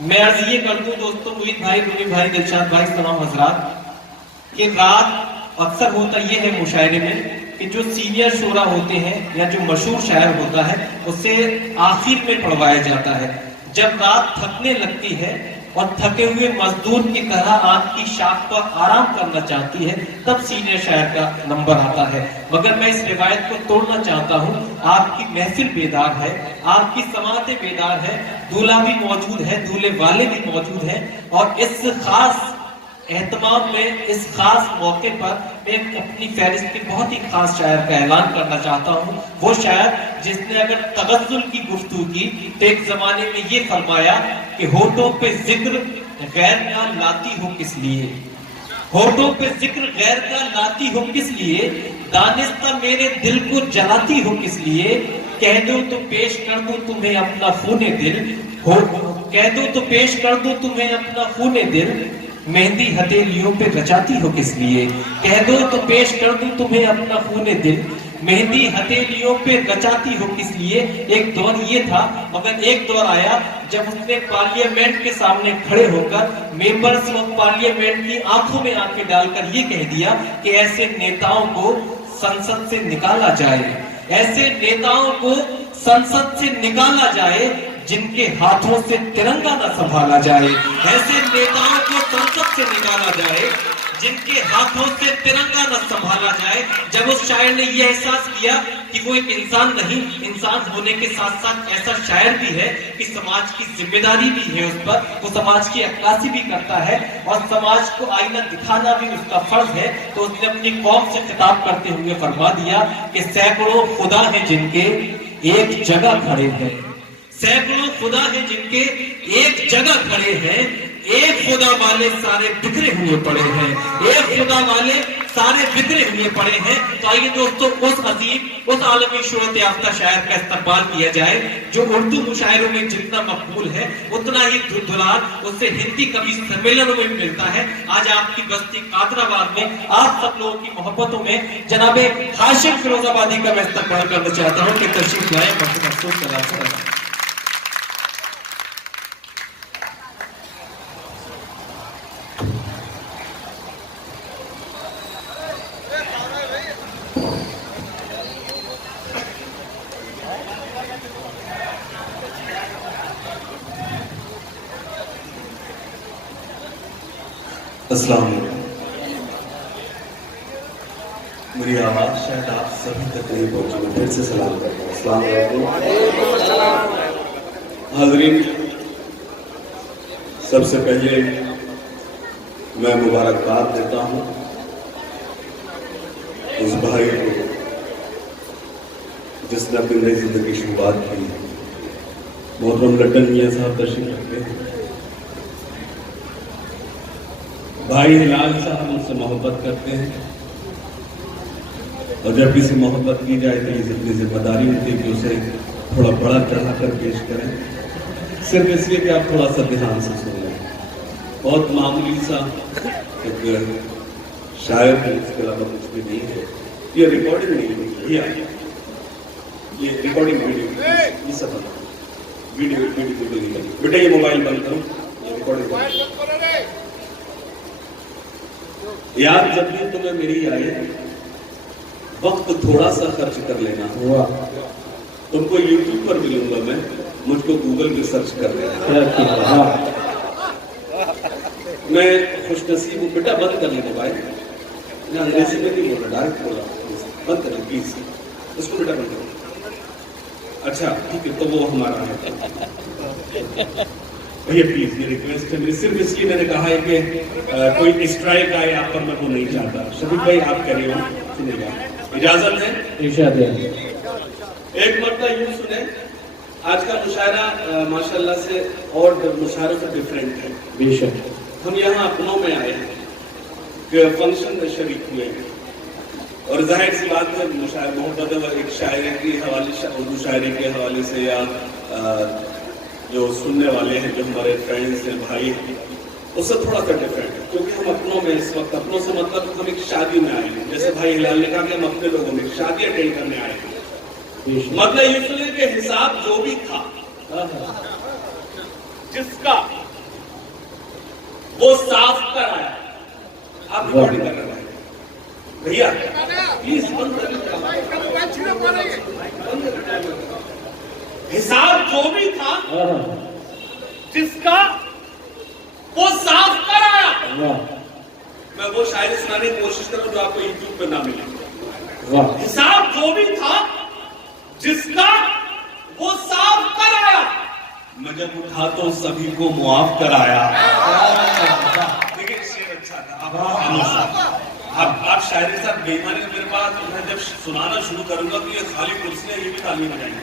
میں عرض یہ کر دوں دوستوں، معید بھائی، رومی بھائی، دلشاد بھائی، تمام حضرات، کہ رات اکثر ہوتا یہ ہے مشاعرے میں کہ جو سینئر شعراء ہوتے ہیں یا جو مشہور شاعر ہوتا ہے اسے آخر میں پڑھوایا جاتا ہے. جب رات تھکنے لگتی ہے اور تھکے ہوئے مزدور کی طرح آنکھ کی شاخ پر آرام کرنا چاہتی ہے تب سینئر شاعر کا نمبر آتا ہے. مگر میں اس روایت کو توڑنا چاہتا ہوں. آپ کی محفل بیدار ہے، آپ کی سماعتیں بیدار ہے، دولہا بھی موجود ہے، دولہے والے بھی موجود ہیں، اور اس خاص اہتمام میں، اس خاص موقع پر میں اپنی فہرست کے بہت ہی خاص شاعر کا اعلان کرنا چاہتا ہوں. وہ شاعر جس نے اگر تغزل کی گفتگو کی تو ایک زمانے میں یہ فرمایا کہ ہونٹوں پہ ذکر غیر کا لاتی ہو کس لیے، ہونٹوں پہ ذکر غیر کا لاتی ہو کس لیے، دانستہ میرے دل کو جلاتی ہو کس لیے، کہہ دو تو پیش کر دو تمہیں اپنا خون دل، کہہ دو تو پیش کر دو تمہیں اپنا خون دل، مہندی ہتھیلیوں پہ رچاتی ہو کس لیے، کہہ دو تو پیش کر دوں تمہیں اپنا خون دل، مہندی ہتھیلیوں پہ رچاتی ہو کس لیے. ایک دور یہ تھا، مگر ایک دور آیا جب اس نے پارلیمنٹ کے سامنے کھڑے ہو کر ممبرز و پارلیمنٹ کی آنکھوں میں آنکھیں ڈال کر یہ کہہ دیا کہ ایسے نیتاؤں کو سنسد سے نکالا جائے، ایسے نیتاؤں کو سنسد سے نکالا جائے جن کے ہاتھوں سے ترنگا نہ سنبھالا جائے، ایسے نیتاؤں کو سنسد سے نکالا جائے جن کے ہاتھوں سے ترنگا نہ سنبھالا جائے. جب اس شاعر نے یہ احساس کیا کہ وہ ایک انسان نہیں، انسان ہونے کے ساتھ ساتھ ایسا شاعر بھی ہے کہ سماج کی ذمہ داری بھی ہے اس پر، وہ سماج کی عکاسی بھی کرتا ہے اور سماج کو آئینہ دکھانا بھی اس کا فرض ہے، تو اس نے اپنی قوم سے خطاب کرتے ہوئے فرما دیا کہ سینکڑوں خدا ہیں جن کے ایک جگہ کھڑے ہیں، سینکڑوں خدا ہیں جن کے ایک جگہ کھڑے ہیں، ایک خدا والے سارے بکھرے ہوئے پڑے ہیں، ایک خدا والے سارے بکھرے ہوئے پڑے ہیں. تو آئیے دوستو اس عظیم، اس عالمی شہرت یافتہ شاعر کا استقبال کیا جائے جو اردو مشاعروں میں جتنا مقبول ہے اتنا ہی دلال اس سے ہندی کبھی سمیلنوں میں بھی ملتا ہے. آج آپ کی بستی قادر آباد میں آپ سب لوگوں کی محبتوں میں جناب ہاشم فیروز آبادی کا میں استقبال کرنا چاہتا ہوں کہ تشریف لائے. مخصوص کر السلام علیکم. میری آواز شاید آپ سبھی تک نہیں پہنچی، میں پھر سے سلام کرتا ہوں. السلام علیکم حاضرین. سب سے پہلے میں مبارکباد دیتا ہوں اس بھائی کو جس نے اپنی نئی زندگی کی شروعات کی. محترم لٹن میاں صاحب تشریف رکھتے ہیں. بھائی ہلال صاحب ان سے محبت کرتے ہیں اور جب کسی محبت کی جائے تو یہ اتنی ذمہ داری ہوتی ہے کہ اسے تھوڑا بڑا چڑھا کر پیش کریں، صرف اس لیے کہ آپ تھوڑا سا دھیان سے سن لیں. بہت معمولی سا ایک شاعر ہے، اس کے علاوہ کچھ بھی نہیں ہے. یہ ریکارڈنگ نہیں ہے، یہ ریکارڈنگ ویڈیو یہ سب ویڈیو بیٹا یہ موبائل بند کرو، یہ ریکارڈنگ. یاد جب بھی تمہیں میری آئے وقت تھوڑا سا خرچ کر لینا. تم کو یوٹیوب پر ملوں گا میں، مجھ کو گوگل پہ سرچ کر لینا. میں خوش نصیب ہوں. بیٹا بند کر لیں موبائل، میں انگریزی میں نہیں بول رہا، ڈائریکٹ بول رہا. بند کر لیں پلیز، اس کو بیٹا بند کرو. اچھا ٹھیک ہے، تو وہ ہمارا ہے. بھیا پلیز یہ ریکویسٹ ہے میری، صرف اس لیے میں نے کہا ہے کہ کوئی اسٹرائک آئے آپ پر، میں وہ نہیں چاہتا. شفیق بھائی آپ کہہ رہے ہو، سنیں گا، اجازت ہے؟ ارشاد ہے. ایک مرتبہ یوں سنیں. آج کا مشاعرہ ماشاءاللہ سے اور مشاعروں سے ڈیفرنٹ ہے. بے شک. ہم یہاں اپنوں میں آئے ہیں کہ فنکشن میں شریک ہوئے ہیں. اور ظاہر سی بات ہے محبت ایک شاعری کے حوالے سے، اردو شاعری کے حوالے سے، یا جو سننے والے ہیں جو ہمارے فرینڈس ہیں، بھائی ہیں، اس سے تھوڑا سا ڈفرینٹ ہے، کیونکہ ہم اپنوں میں اس وقت، اپنوں سے مطلب ہم ایک شادی میں آئے ہیں، جیسے بھائی ہلال نے کہا کہ ہم اپنے لوگوں میں شادی اٹینڈ کرنے آئے ہیں، مطلب یہ سنیں کہ حساب جو بھی تھا جس کا وہ صاف کر آیا. آپ ریکارڈنگ کر رہے ہیں بھیا، پلیز بند کر. حساب جو بھی تھا جس کا وہ صاف کر آیا. میں وہ شاعری سنانے کی کوشش کروں جو آپ کو یوٹیوب پہ نہ ملے. حساب جو بھی تھا جس کا وہ صاف کر آیا، میں جب اٹھا تو سبھی کو معاف کر آیا. دیکھیں شعر اچھا تھا. آپ شاعری کے ساتھ بے ایمانی میرے پاس، میں جب سنانا شروع کروں گا تو یہ خالی کرسیاں یہ بھی تعلیم بجائیں گے.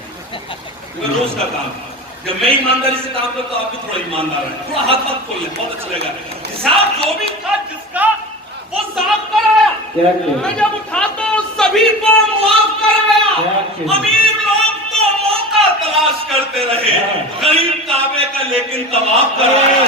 یہ روز کا کام ہے. جب میں ایمانداری سے کام کرتا ہوں آپ بھی تھوڑا ایماندار ہے، تھوڑا ہاتھ وقت کھول لیں، بہت اچھا لگے گا. حساب جو بھی تھا جس کا وہ صاف کر آیا، میں جب اٹھا تو سبھی کو معاف کر آیا. امیر لوگ تو موقع تلاش کرتے رہے، غریب کعبے کا لیکن طواف کر آیا.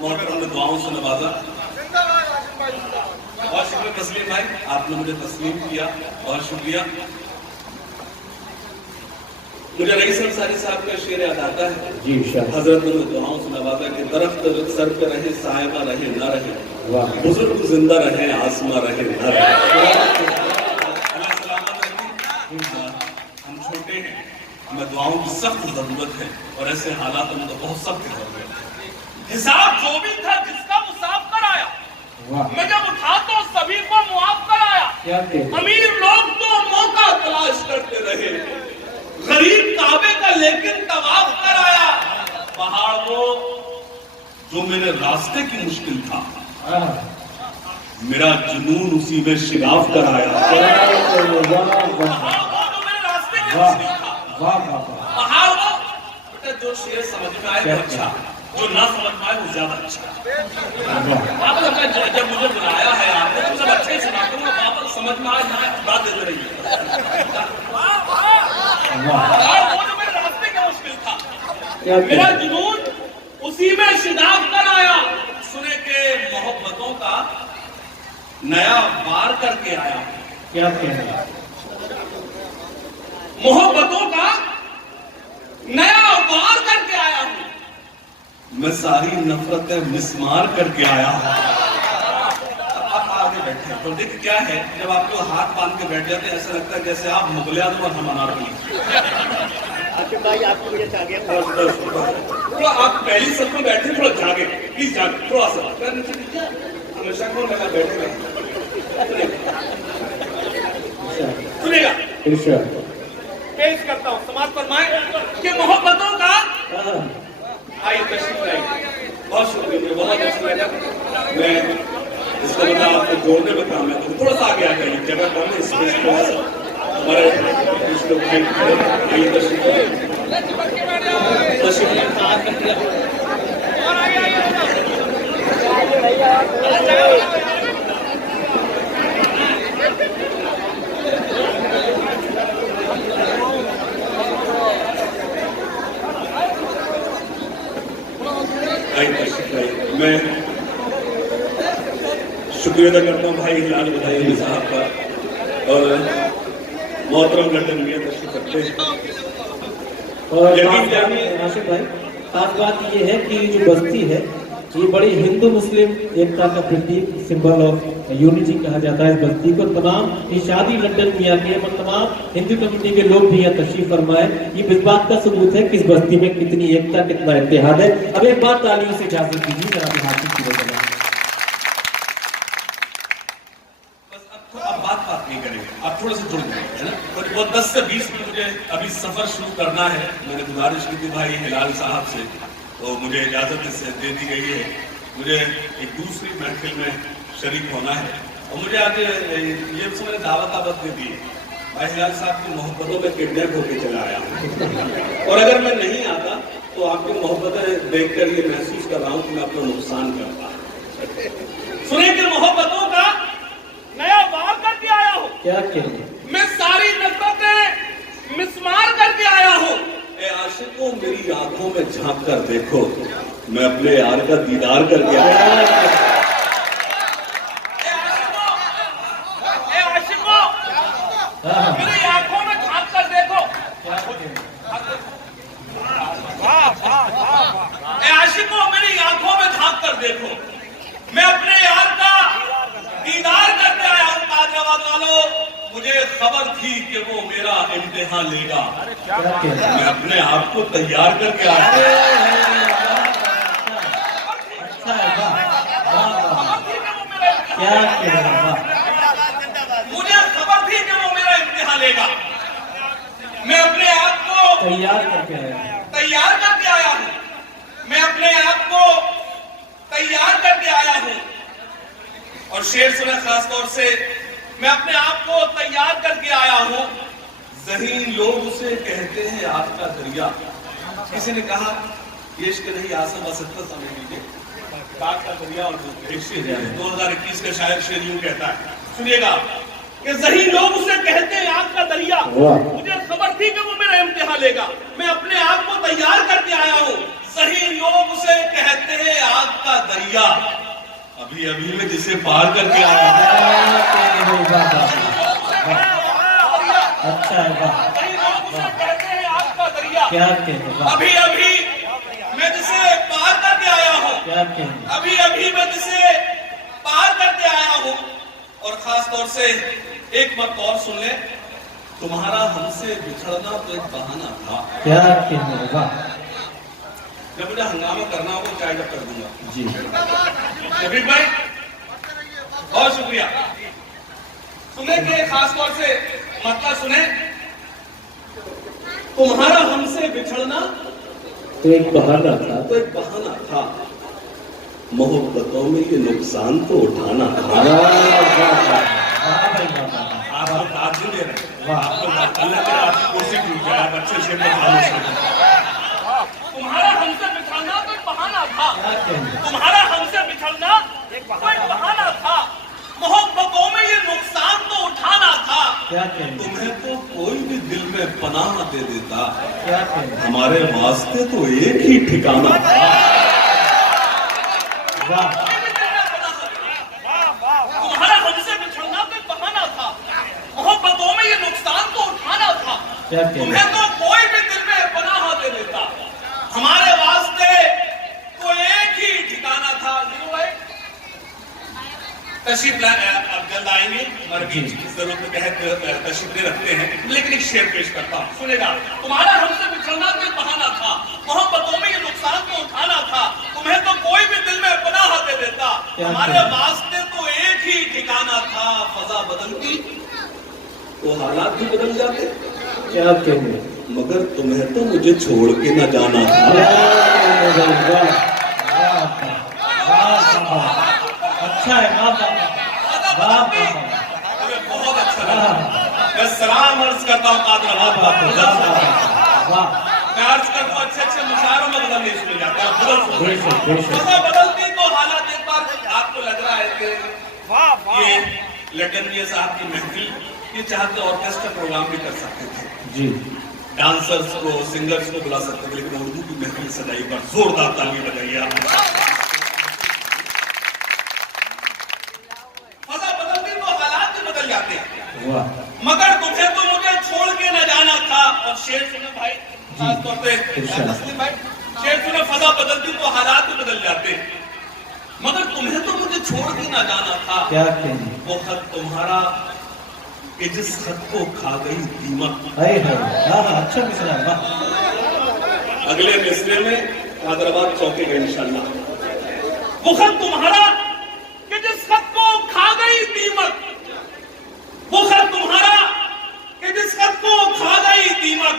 محترم نے دعاؤں سے نوازا. بہت شکریہ تسلیم بھائی، آپ نے مجھے تسلیم کیا، بہت شکریہ. مجھے رئیس انصاری صاحب کا شعر یاد آتا ہے. حضرت نے دعاؤں سے نوازا کہ درخت سر پہ رہے، صاحبہ رہے نہ رہے، بزرگ زندہ رہے، آسماں رہے نہ رہے. اللہ سلامت رکھیں. ہم چھوٹے ہیں، ہمیں دعاؤں کی سخت ضرورت ہے، اور ایسے حالات میں تو بہت سخت ضرورت ہے. حساب جو بھی تھا جس کا وہ صاف کر آیا، میں جب اٹھا تو سبھی کو معاف کر آیا. امیر لوگ تو موقع تلاش کرتے رہے، غریب کعبے کا لیکن طواف کر آیا. پہاڑ وہ جو میرے راستے کی مشکل تھا، میرا جنون اسی میں شگاف کر آیا. پہاڑ وہ جو شعر سمجھ میں آئے وہ اچھا، جو نہ سمجھ میں آئے وہ زیادہ اچھا. جب مجھے بلایا ہے آپ نے تو سب اچھا ہی سنا کروں گا. واپس سمجھ میں آئے نہ بات دیتے رہیے. وہ جو میرے راستے کا مشکل تھا، میرا جنون اسی میں شگاف کر آیا. سنے کہ محبتوں کا نیا وار کر کے آیا. کیا کہنا؟ محبتوں کا نیا وار کر کے آیا ہوں، میں ساری نفرتیں مسمار کر کے آیا ہوں. آپ آگے بیٹھے تو دیکھ کیا ہے، جب آپ کو ہاتھ باندھ کے بیٹھ جاتے ہیں ایسا لگتا ہے جیسے آپ مغل اعظم اور ہم انارکلی. بھائی آپ کی وجہ سے آگے تھوڑا آپ پہلی صف میں بیٹھے، تھوڑا جاگے پلیز، جاگے تھوڑا سا. ہمیشہ کون لگا بیٹھے گا سنے گا. پیش کرتا ہوں، سماعت فرمائیں کہ محبتوں کا آئی تشریف لائی. بہت شکریہ، مجھے بہت اچھا لگا. میں اس کا بتا آپ کو جوڑنے میں کام ہے تو تھوڑا سا آگے آ جائیے، جگہ کام ہے اس میں ہمارے کچھ لوگ آئی تشریف لائی. میں شکریہ ادا کرتا ہوں بھائی ہلال بدائی صاحب کا، اور محترم لنڈن میں تشریف رکھتے ہیں. اور ناصر بھائی، خاص بات یہ ہے کہ جو بستی ہے یہ بڑی ہندو مسلم ایکتا کا پرتیک، سمبل آف یونٹی کہا جاتا ہے اس بستی کو. تمام یہ شادی لندن میں آتی ہے، پر تمام ہندو کمیونٹی کے لوگ بھی یہاں تشریف فرمائے. یہ اس بات کا ثبوت ہے کہ اس بستی میں کتنی ایکتا، کتنا اتحاد ہے. اب ایک بات تالیوں سے اجازت دیجیے جناب حافظ کی وجہ. اب بات نہیں کریں گے، آپ تھوڑا سا جڑ جائیں ہے نا. وہ 10 سے 20 منٹ مجھے ابھی سفر شروع کرنا ہے. میں نے گزارش کی تھی بھائی ہلال صاحب سے تو مجھے اجازت اس سے دے دی گئی ہے. مجھے ایک دوسری محفل میں شریک ہونا ہے اور مجھے آج یہ اس میں دعوت دے دی ہے. بھائی ہلال صاحب کی محبتوں میں کڈنیپ ہو کے چلا آیا ہوں اور اگر میں نہیں آتا تو آپ کی محبتیں دیکھ کر یہ محسوس کر رہا ہوں کہ میں اپنا نقصان کرتا. سنیں کہ محبتوں کا نیا وار کر کے آیا ہوں. کیا کہنا میں ساری نفرتیں مسمار کر کے آیا ہوں. اے عاشقوں میری آنکھوں میں جھانک کر دیکھو میں اپنے یار کا دیدار کر کے آیا ہوں. اے عاشقوں میری آنکھوں میں جھانک کر دیکھو. اے عاشقوں میری آنکھوں میں جھانک کر دیکھو میں اپنے یار کا دیدار کر کے آیا ہوں. تاجرآباد والوں مجھے خبر تھی کہ وہ میرا امتحان لے گا. میں اپنے آپ کو تیار کر کے آیا ہوں. مجھے خبر تھی کہ وہ میرا امتحان لے گا. میں اپنے آپ کو تیار کر کے آیا تیار کر کے آیا ہوں. میں اپنے آپ کو تیار کر کے آیا ہوں. اور شعر سنا خاص طور سے میں اپنے آپ کو تیار کر کے آیا ہوں. ذہین لوگ اسے کہتے ہیں آگ کا دریا. کسی نے کہا یہ عشق نہیں آسم وسطہ سمجھ لیجیے آگ کا دریا اور 2021 کا شاعر شعر یوں کہتا ہے. سنیے گا کہ ذہین لوگ اسے کہتے ہیں آگ کا دریا. مجھے خبر تھی کہ وہ میرا امتحان لے گا. میں اپنے آپ کو تیار کر کے آیا ہوں. ذہین لوگ اسے کہتے ہیں آگ کا دریا. ابھی ابھی میں جسے پار کر کے آیا ہوں. اچھا ذہین لوگ اسے کہتے ہیں آگ کا دریا. کیا کہنا ابھی ابھی میں جسے پار کر کے آیا ہوں. کیا کہنا ابھی ابھی میں جسے پار کر کے آیا ہوں. اور خاص طور سے ایک بات اور سن لیں. تمہارا ہم سے بچھڑنا تو ایک بہانہ تھا. کیا کہنا جب مجھے ہنگامہ کرنا ہوگا چائے جب کر دوں گا. جی شفیق بھائی بہت شکریہ. سنیں کہ خاص طور سے مطلب سنیں. تمہارا ہم سے بچھڑنا تو ایک بہانہ تھا تو ایک بہانہ تھا. محبتوں میں یہ نقصان تو اٹھانا تھا. آپ کو تعجب دے رہے ہیں. آپ کو اللہ کے آپ کی کرسی ٹوٹ جائے. آپ اچھے سے تمہارا ہم سے بچھڑنا تو ایک بہانہ تھا. تمہارا ہم سے بچھڑنا تو ایک بہانہ تھا. محبتوں میں یہ نقصان تو اٹھانا تھا. تمہیں تو کوئی بھی دل میں پناہ دے دیتا. ہمارے واسطے تو ایک ہی ٹھکانہ تھا. تمہارا ہم سے بچھڑنا تو ایک بہانہ تھا. محبتوں میں یہ نقصان تو اٹھانا تھا. تمہیں تو کوئی بھی دل میں پناہ دے دیتا. ہمارے واسطے تو ایک ہی ٹھکانہ تھا. تشریف لائے اب جلد آئیں گے اور ضرورت کے تحت تشریف لے رکھتے ہیں. لیکن ایک شعر پیش کرتا ہوں. سنے گا. تمہارا ہم سے بچھڑنا تو ایک بہانہ تھا. محبتوں میں یہ نقصان تو اٹھانا تھا. تمہیں تو کوئی بھی دل میں پناہ دے دیتا. ہمارے واسطے تو ایک ہی ٹھکانہ تھا. فضا بدلتی تو حالات بھی بدل جاتے. کیا کہنا مگر تمہیں تو مجھے چھوڑ کے نہ جانا تھا. اچھا ہے. بہت اچھا لگا. میں سلام عرض کرتا ہوں قادر آباد میں عرض کرتا ہوں اچھے اچھے مشاعروں میں بدل نہیں سنے جاتے. فضا بدلتی تو حالات. ایک بار آپ کو لگ رہا ہے کہ یہ لنڈن میاں صاحب کی محفل یہ چاہتے آرکیسٹرا پروگرام بھی کر سکتے تھے. جی ڈانسرز کو سنگرز کو بلا سکتے تھے. لیکن اردو کی محفل سجائی پر زوردار تالیاں بجائیے آپ. مگر تمہیں تو مجھے چھوڑ کے نہ جانا تھا. اور شعر سنے بھائی خاص طور پہ تسلیم بھائی شعر سنے. فضا بدلتی تو حالات بھی بدل جاتے. مگر تمہیں تو مجھے چھوڑ کے نہ جانا تھا. کیا کہنا وہ خط تمہارا کہ جس خط کو کھا گئی دیمک. اچھا مصرع. اگلے مصرے میں حیدرآباد چوکے گا انشاءاللہ. وہ خط تمہارا کہ جس خط کو کھا گئی دیمک. وہ خط تمہارا کہ جس خط کو کھا گئی دیمک.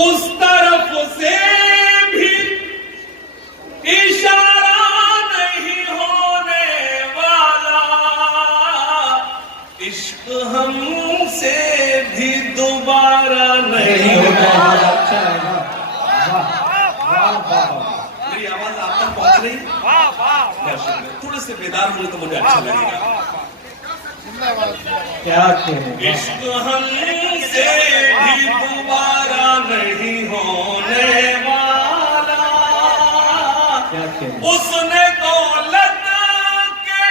اس طرف سے بھی اشارہ نہیں ہونے والا، عشق ہم سے بھی دوبارہ نہیں ہونے والا۔ میری آواز آپ تک پہنچ رہی؟ تھوڑے سے بیدار ہونے تو مجھے اچھا لگے گا۔ کیا کہنے، عشق ہم سے بھی دوبارہ نہیں ہونے والا، کیا کہنے، اس نے دولت کے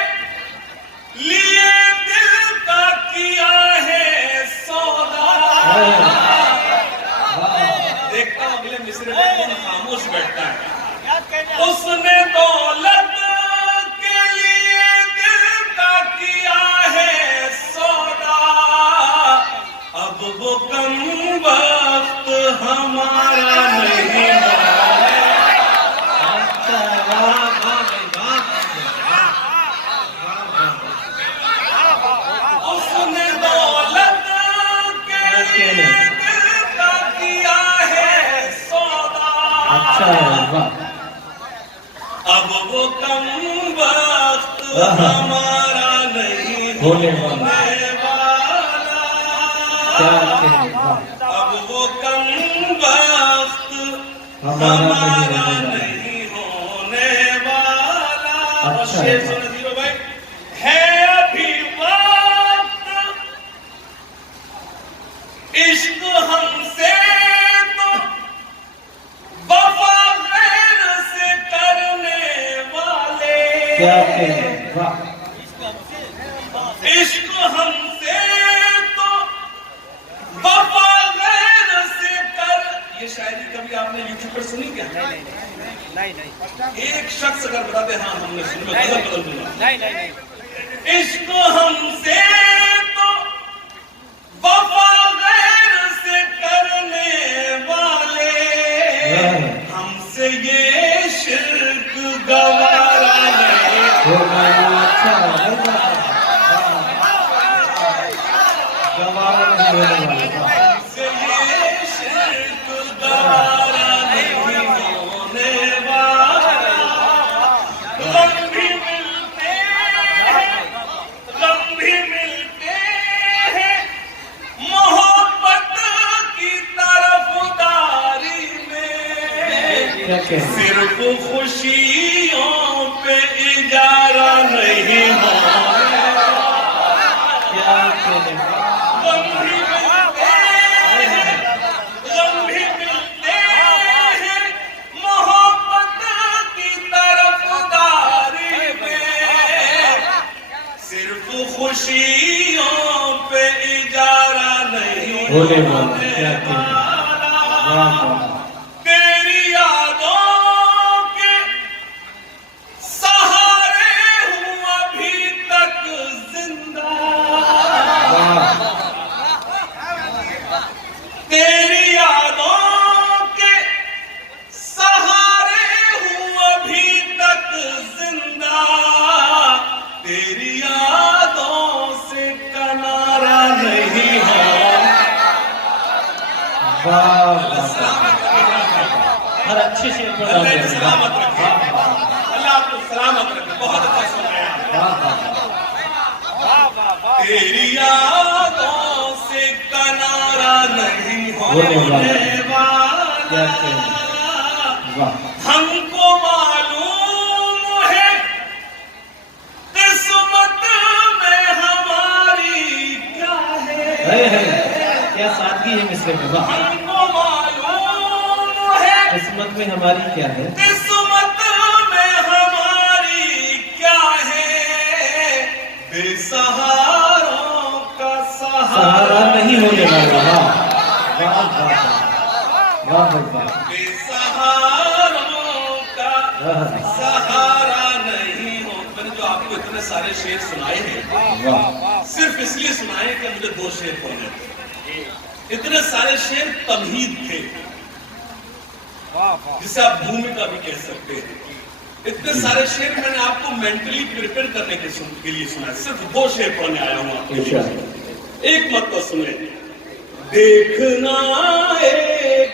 لیے دل کا کیا ہے سودا۔ دیکھتا ہوں اگلے مصرے میں کون خاموش بیٹھتا ہے۔ اس نے دولت کے لیے دل کا کیا ہے سودا، اب وہ کم وقت ہمارا نہیں اس نے دولت کے لیے دل کا کیا ہے سودا، اچھا ہے، واہ، اب وہ کم وقت ہمارا نہیں ہونے ہونے والا، کیا کہنے، واہ، اب وہ کم وقت ہمارا نہیں ہونے والا۔ اور اچھا شیر ہے۔ سنیں زیرو بھائی، ہے ابھی وقت عشق ہم سے تو وفا غیر سے کرنے والے، کیا کہنے، واہ، عشق ہم سے تو وفا غیر سے کر۔ یہ شاعری کبھی آپ نے یوٹیوب پر سنی کیا؟ ایک شخص اگر بتاتے ہاں ہم نے سنی، میں غزل بدل دوں گا۔ عشق ہم سے تو وفا غیر سے کرنے والے، ہم سے یہ شرک گوارا نہیں، اچھا ہے، گوارا نہیں ہونے والا، ہم سے یہ شرک گوارا نہیں ہونے والا۔ غم بھی ملتے ہیں، غم بھی ملتے ہیں، محبت کی طرفداری میں، کیا کہنے، صرف خوشیوں پہ اجارہ نہیں ہونے والا۔ کیا کہنے، غم بھی ملتے ہیں، غم بھی ملتے ہیں، محبت کی طرفداری میں، صرف خوشیوں پہ اجارہ نہیں ہونے والا، کیا ہونے کہنے، واہ، والا۔ واہ، تیری یادوں کے سہارے ہوں ابھی تک زندہ، واہ، تیری یادوں کے سہارے ہوں ابھی تک زندہ، تیری یادوں سے کنارہ نہیں ہے۔ واہ، ہر اچھے شیر پر اللہ انہیں سلامت رکھے، اللہ آپ کو سلامت رکھے، بہت اچھا سن رہے ہیں آپ۔ تیری یادوں سے کنارہ نہیں ہونے والا، ہم کو معلوم ہے قسمت میں ہماری کیا ہے، کیا سادگی ہے مصرے میں، واہ، ہم کو معلوم ہے قسمت میں ہماری کیا ہے، قسمت میں ہماری کیا ہے، بے سہاروں کا سہارا نہیں ہونے والا، واہ، واہ، واہ، واہ، واہ، بے سہاروں کا واہ، سہارا نہیں ہو۔ میں نے جو آپ کو اتنے سارے شعر سنائے ہیں، واہ، صرف اس لیے سنائے کہ مجھے 2 شعر پڑھنے تھے۔ اتنے سارے شعر تمہید تھے، جسے آپ بھومکا بھی کہہ سکتے ہیں۔ اتنے سارے شعر میں نے آپ کو مینٹلی پریپئر کرنے کے لیے سنا ہے، صرف 2 شعر پڑھنے آیا ہوں آپ کے لیے۔ ایک مرتبہ سنیں، دیکھنا ایک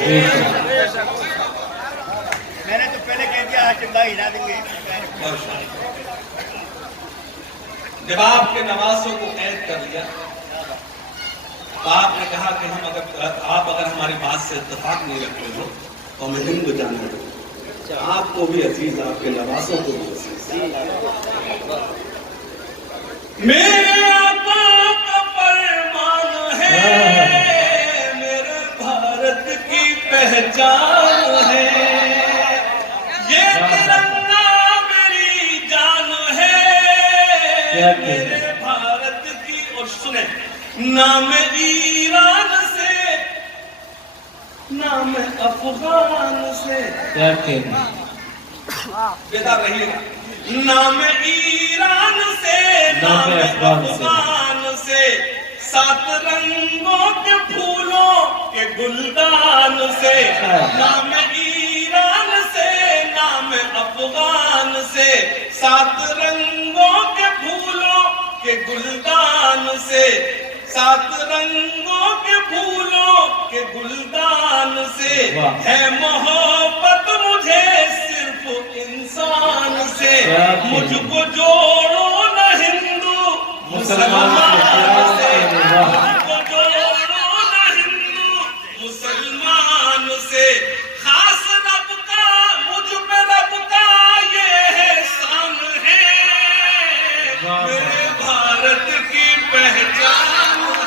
ہے. میں نے تو پہلے کہہ دیا چندہ ہلا دیں گے. جب آپ کے نوازوں کو قید کر لیا تو آپ نے کہا کہ آپ اگر ہماری بات سے اتفاق نہیں رکھتے ہو تو ہمیں ہند جانا ہے. آپ کو بھی عزیز، آپ کے نوازوں کو بھی عزیز. میرے آقا کا فرمان ہے، میرے بھارت کی پہچان ہے، یہ ترنگا میری جان ہے میرے بھارت کی. اور سنیں، نام ایران سے، نام افغان سے، بیدار رہیے گا، نام ایران سے، نام افغان سے، 7 رنگوں کے پھولوں کے گلدان سے، نام ایران سے، نام افغان سے، 7 رنگوں کے پھولوں کے گلدان سے، 7 رنگوں کے پھولوں کے گلدان سے ہے محبت مجھے صرف انسان سے. مجھ کو جوڑو نہ ہندو مسلمان سے، مجھ کو جوڑو نہ ہندو مسلمان سے. خاص رب کا مجھ پہ رب کا یہ احسان ہے، میرے بھارت کی پہچان ہے،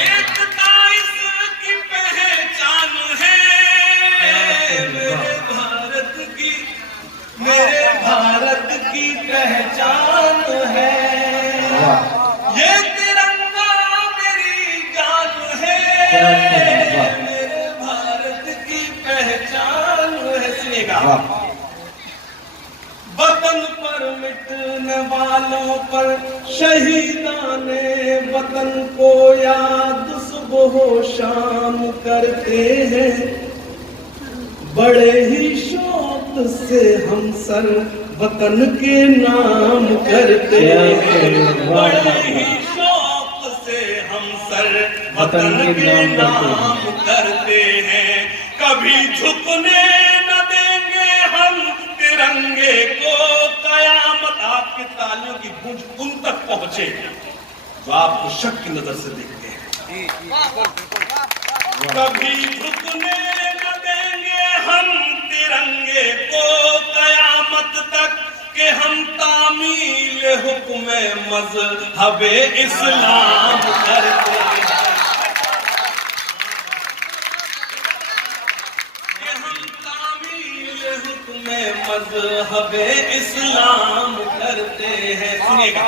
ایکتا اس کی پہچان ہے، میرے بھارت کی پہچان ہے. یہ ترنگا میری جان ہے، میرے بھارت کی پہچان ہے. سنیے گا، وطن پر مٹنے والوں پر شہیدان وطن کو یاد صبح و شام کرتے ہیں، بڑے ہی شوق سے ہم سر وطن کے نام کرتے ہیں، بڑے ہی شوق سے ہم سر وطن کے نام کرتے ہیں. کبھی جھکنے نہ دیں گے ہم ترنگے کو قیامت. آپ کی تالیوں کی گونج ان تک پہنچے جو آپ کو شک کی نظر سے دیکھتے ہیں. کبھی جھکنے نہ دیں گے ہم ترنگے کو قیامت تک کہ ہم تعمیل حکم مذہب اسلام کرتے ہیں، کہ ہم تعمیل حکم مذہب اسلام کرتے ہیں. سنیے گا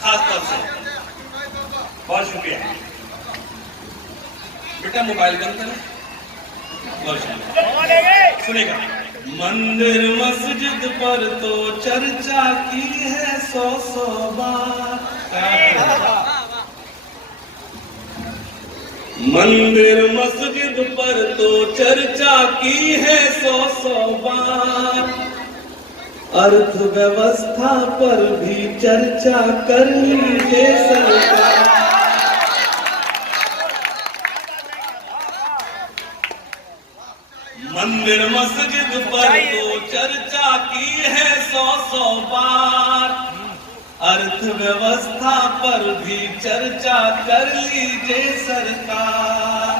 خاص طور سے، بہت شکریہ بیٹا، موبائل بند کریں. سنیے گا، مندر مسجد پر تو چرچا کی ہے 100 بار، مندر مسجد پر تو چرچا کی ہے 100 بار، ارتھ ویوستھا پر بھی چرچا کر لیجیے سرکار. مندر مسجد پر تو چرچا کی ہے 100 بار، ارتھ ویوستھا پر بھی چرچا کر لیجیے سرکار.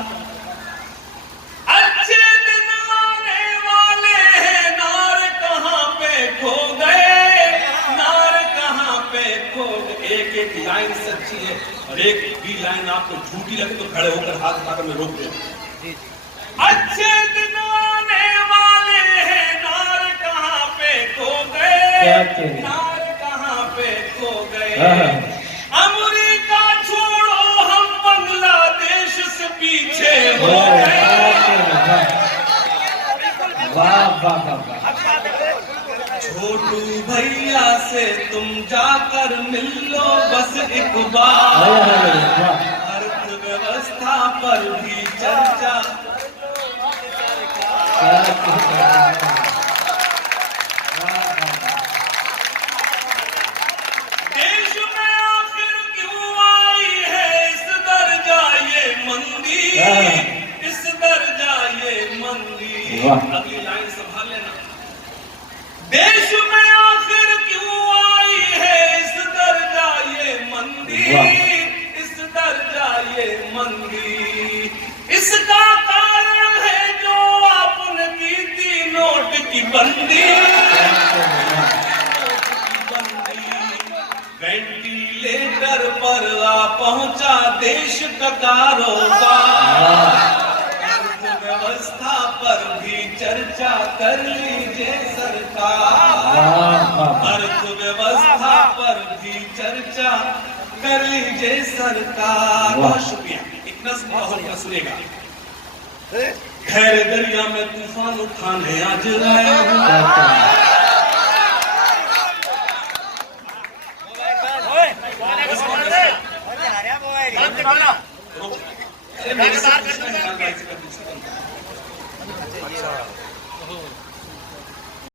اچھے دن آنے والے ہیں، نار کہاں پہ کھو گئے، نار کہاں پہ کھو گئے. ایک لائن سچی ہے اور ایک بھی لائن آپ کو جھوٹی لگے تو کھڑے ہو کر ہاتھ اٹھا کر میں روک دیں. اچھے دن آنے والے ہیں، نار کہاں پہ کھو گئے، نار کہاں پہ کھو گئے. امریکہ چھوڑو ہم بنگلہ دیش سے پیچھے ہو گئے. چھوٹو بھیا سے تم جا کر مل لو بس ایک بار، ارتھ ویوستھا پر بھی چرچا. دیش میں آخر کیوں آئی ہے اس درجہ یہ مندی، بندی وینٹیلیٹر پر آ پہنچا دیش کا کاروبار ویوستھا پر بھی چرچا کر لیجئے سرکار ارتھ ویوستھا پر بھی چرچا کر لیجئے سرکار بہت شکریہ ایک نظم بہت کا سنے گا خیر دریا میں طوفان اٹھانے آج آیا ہوں میرے ساتھ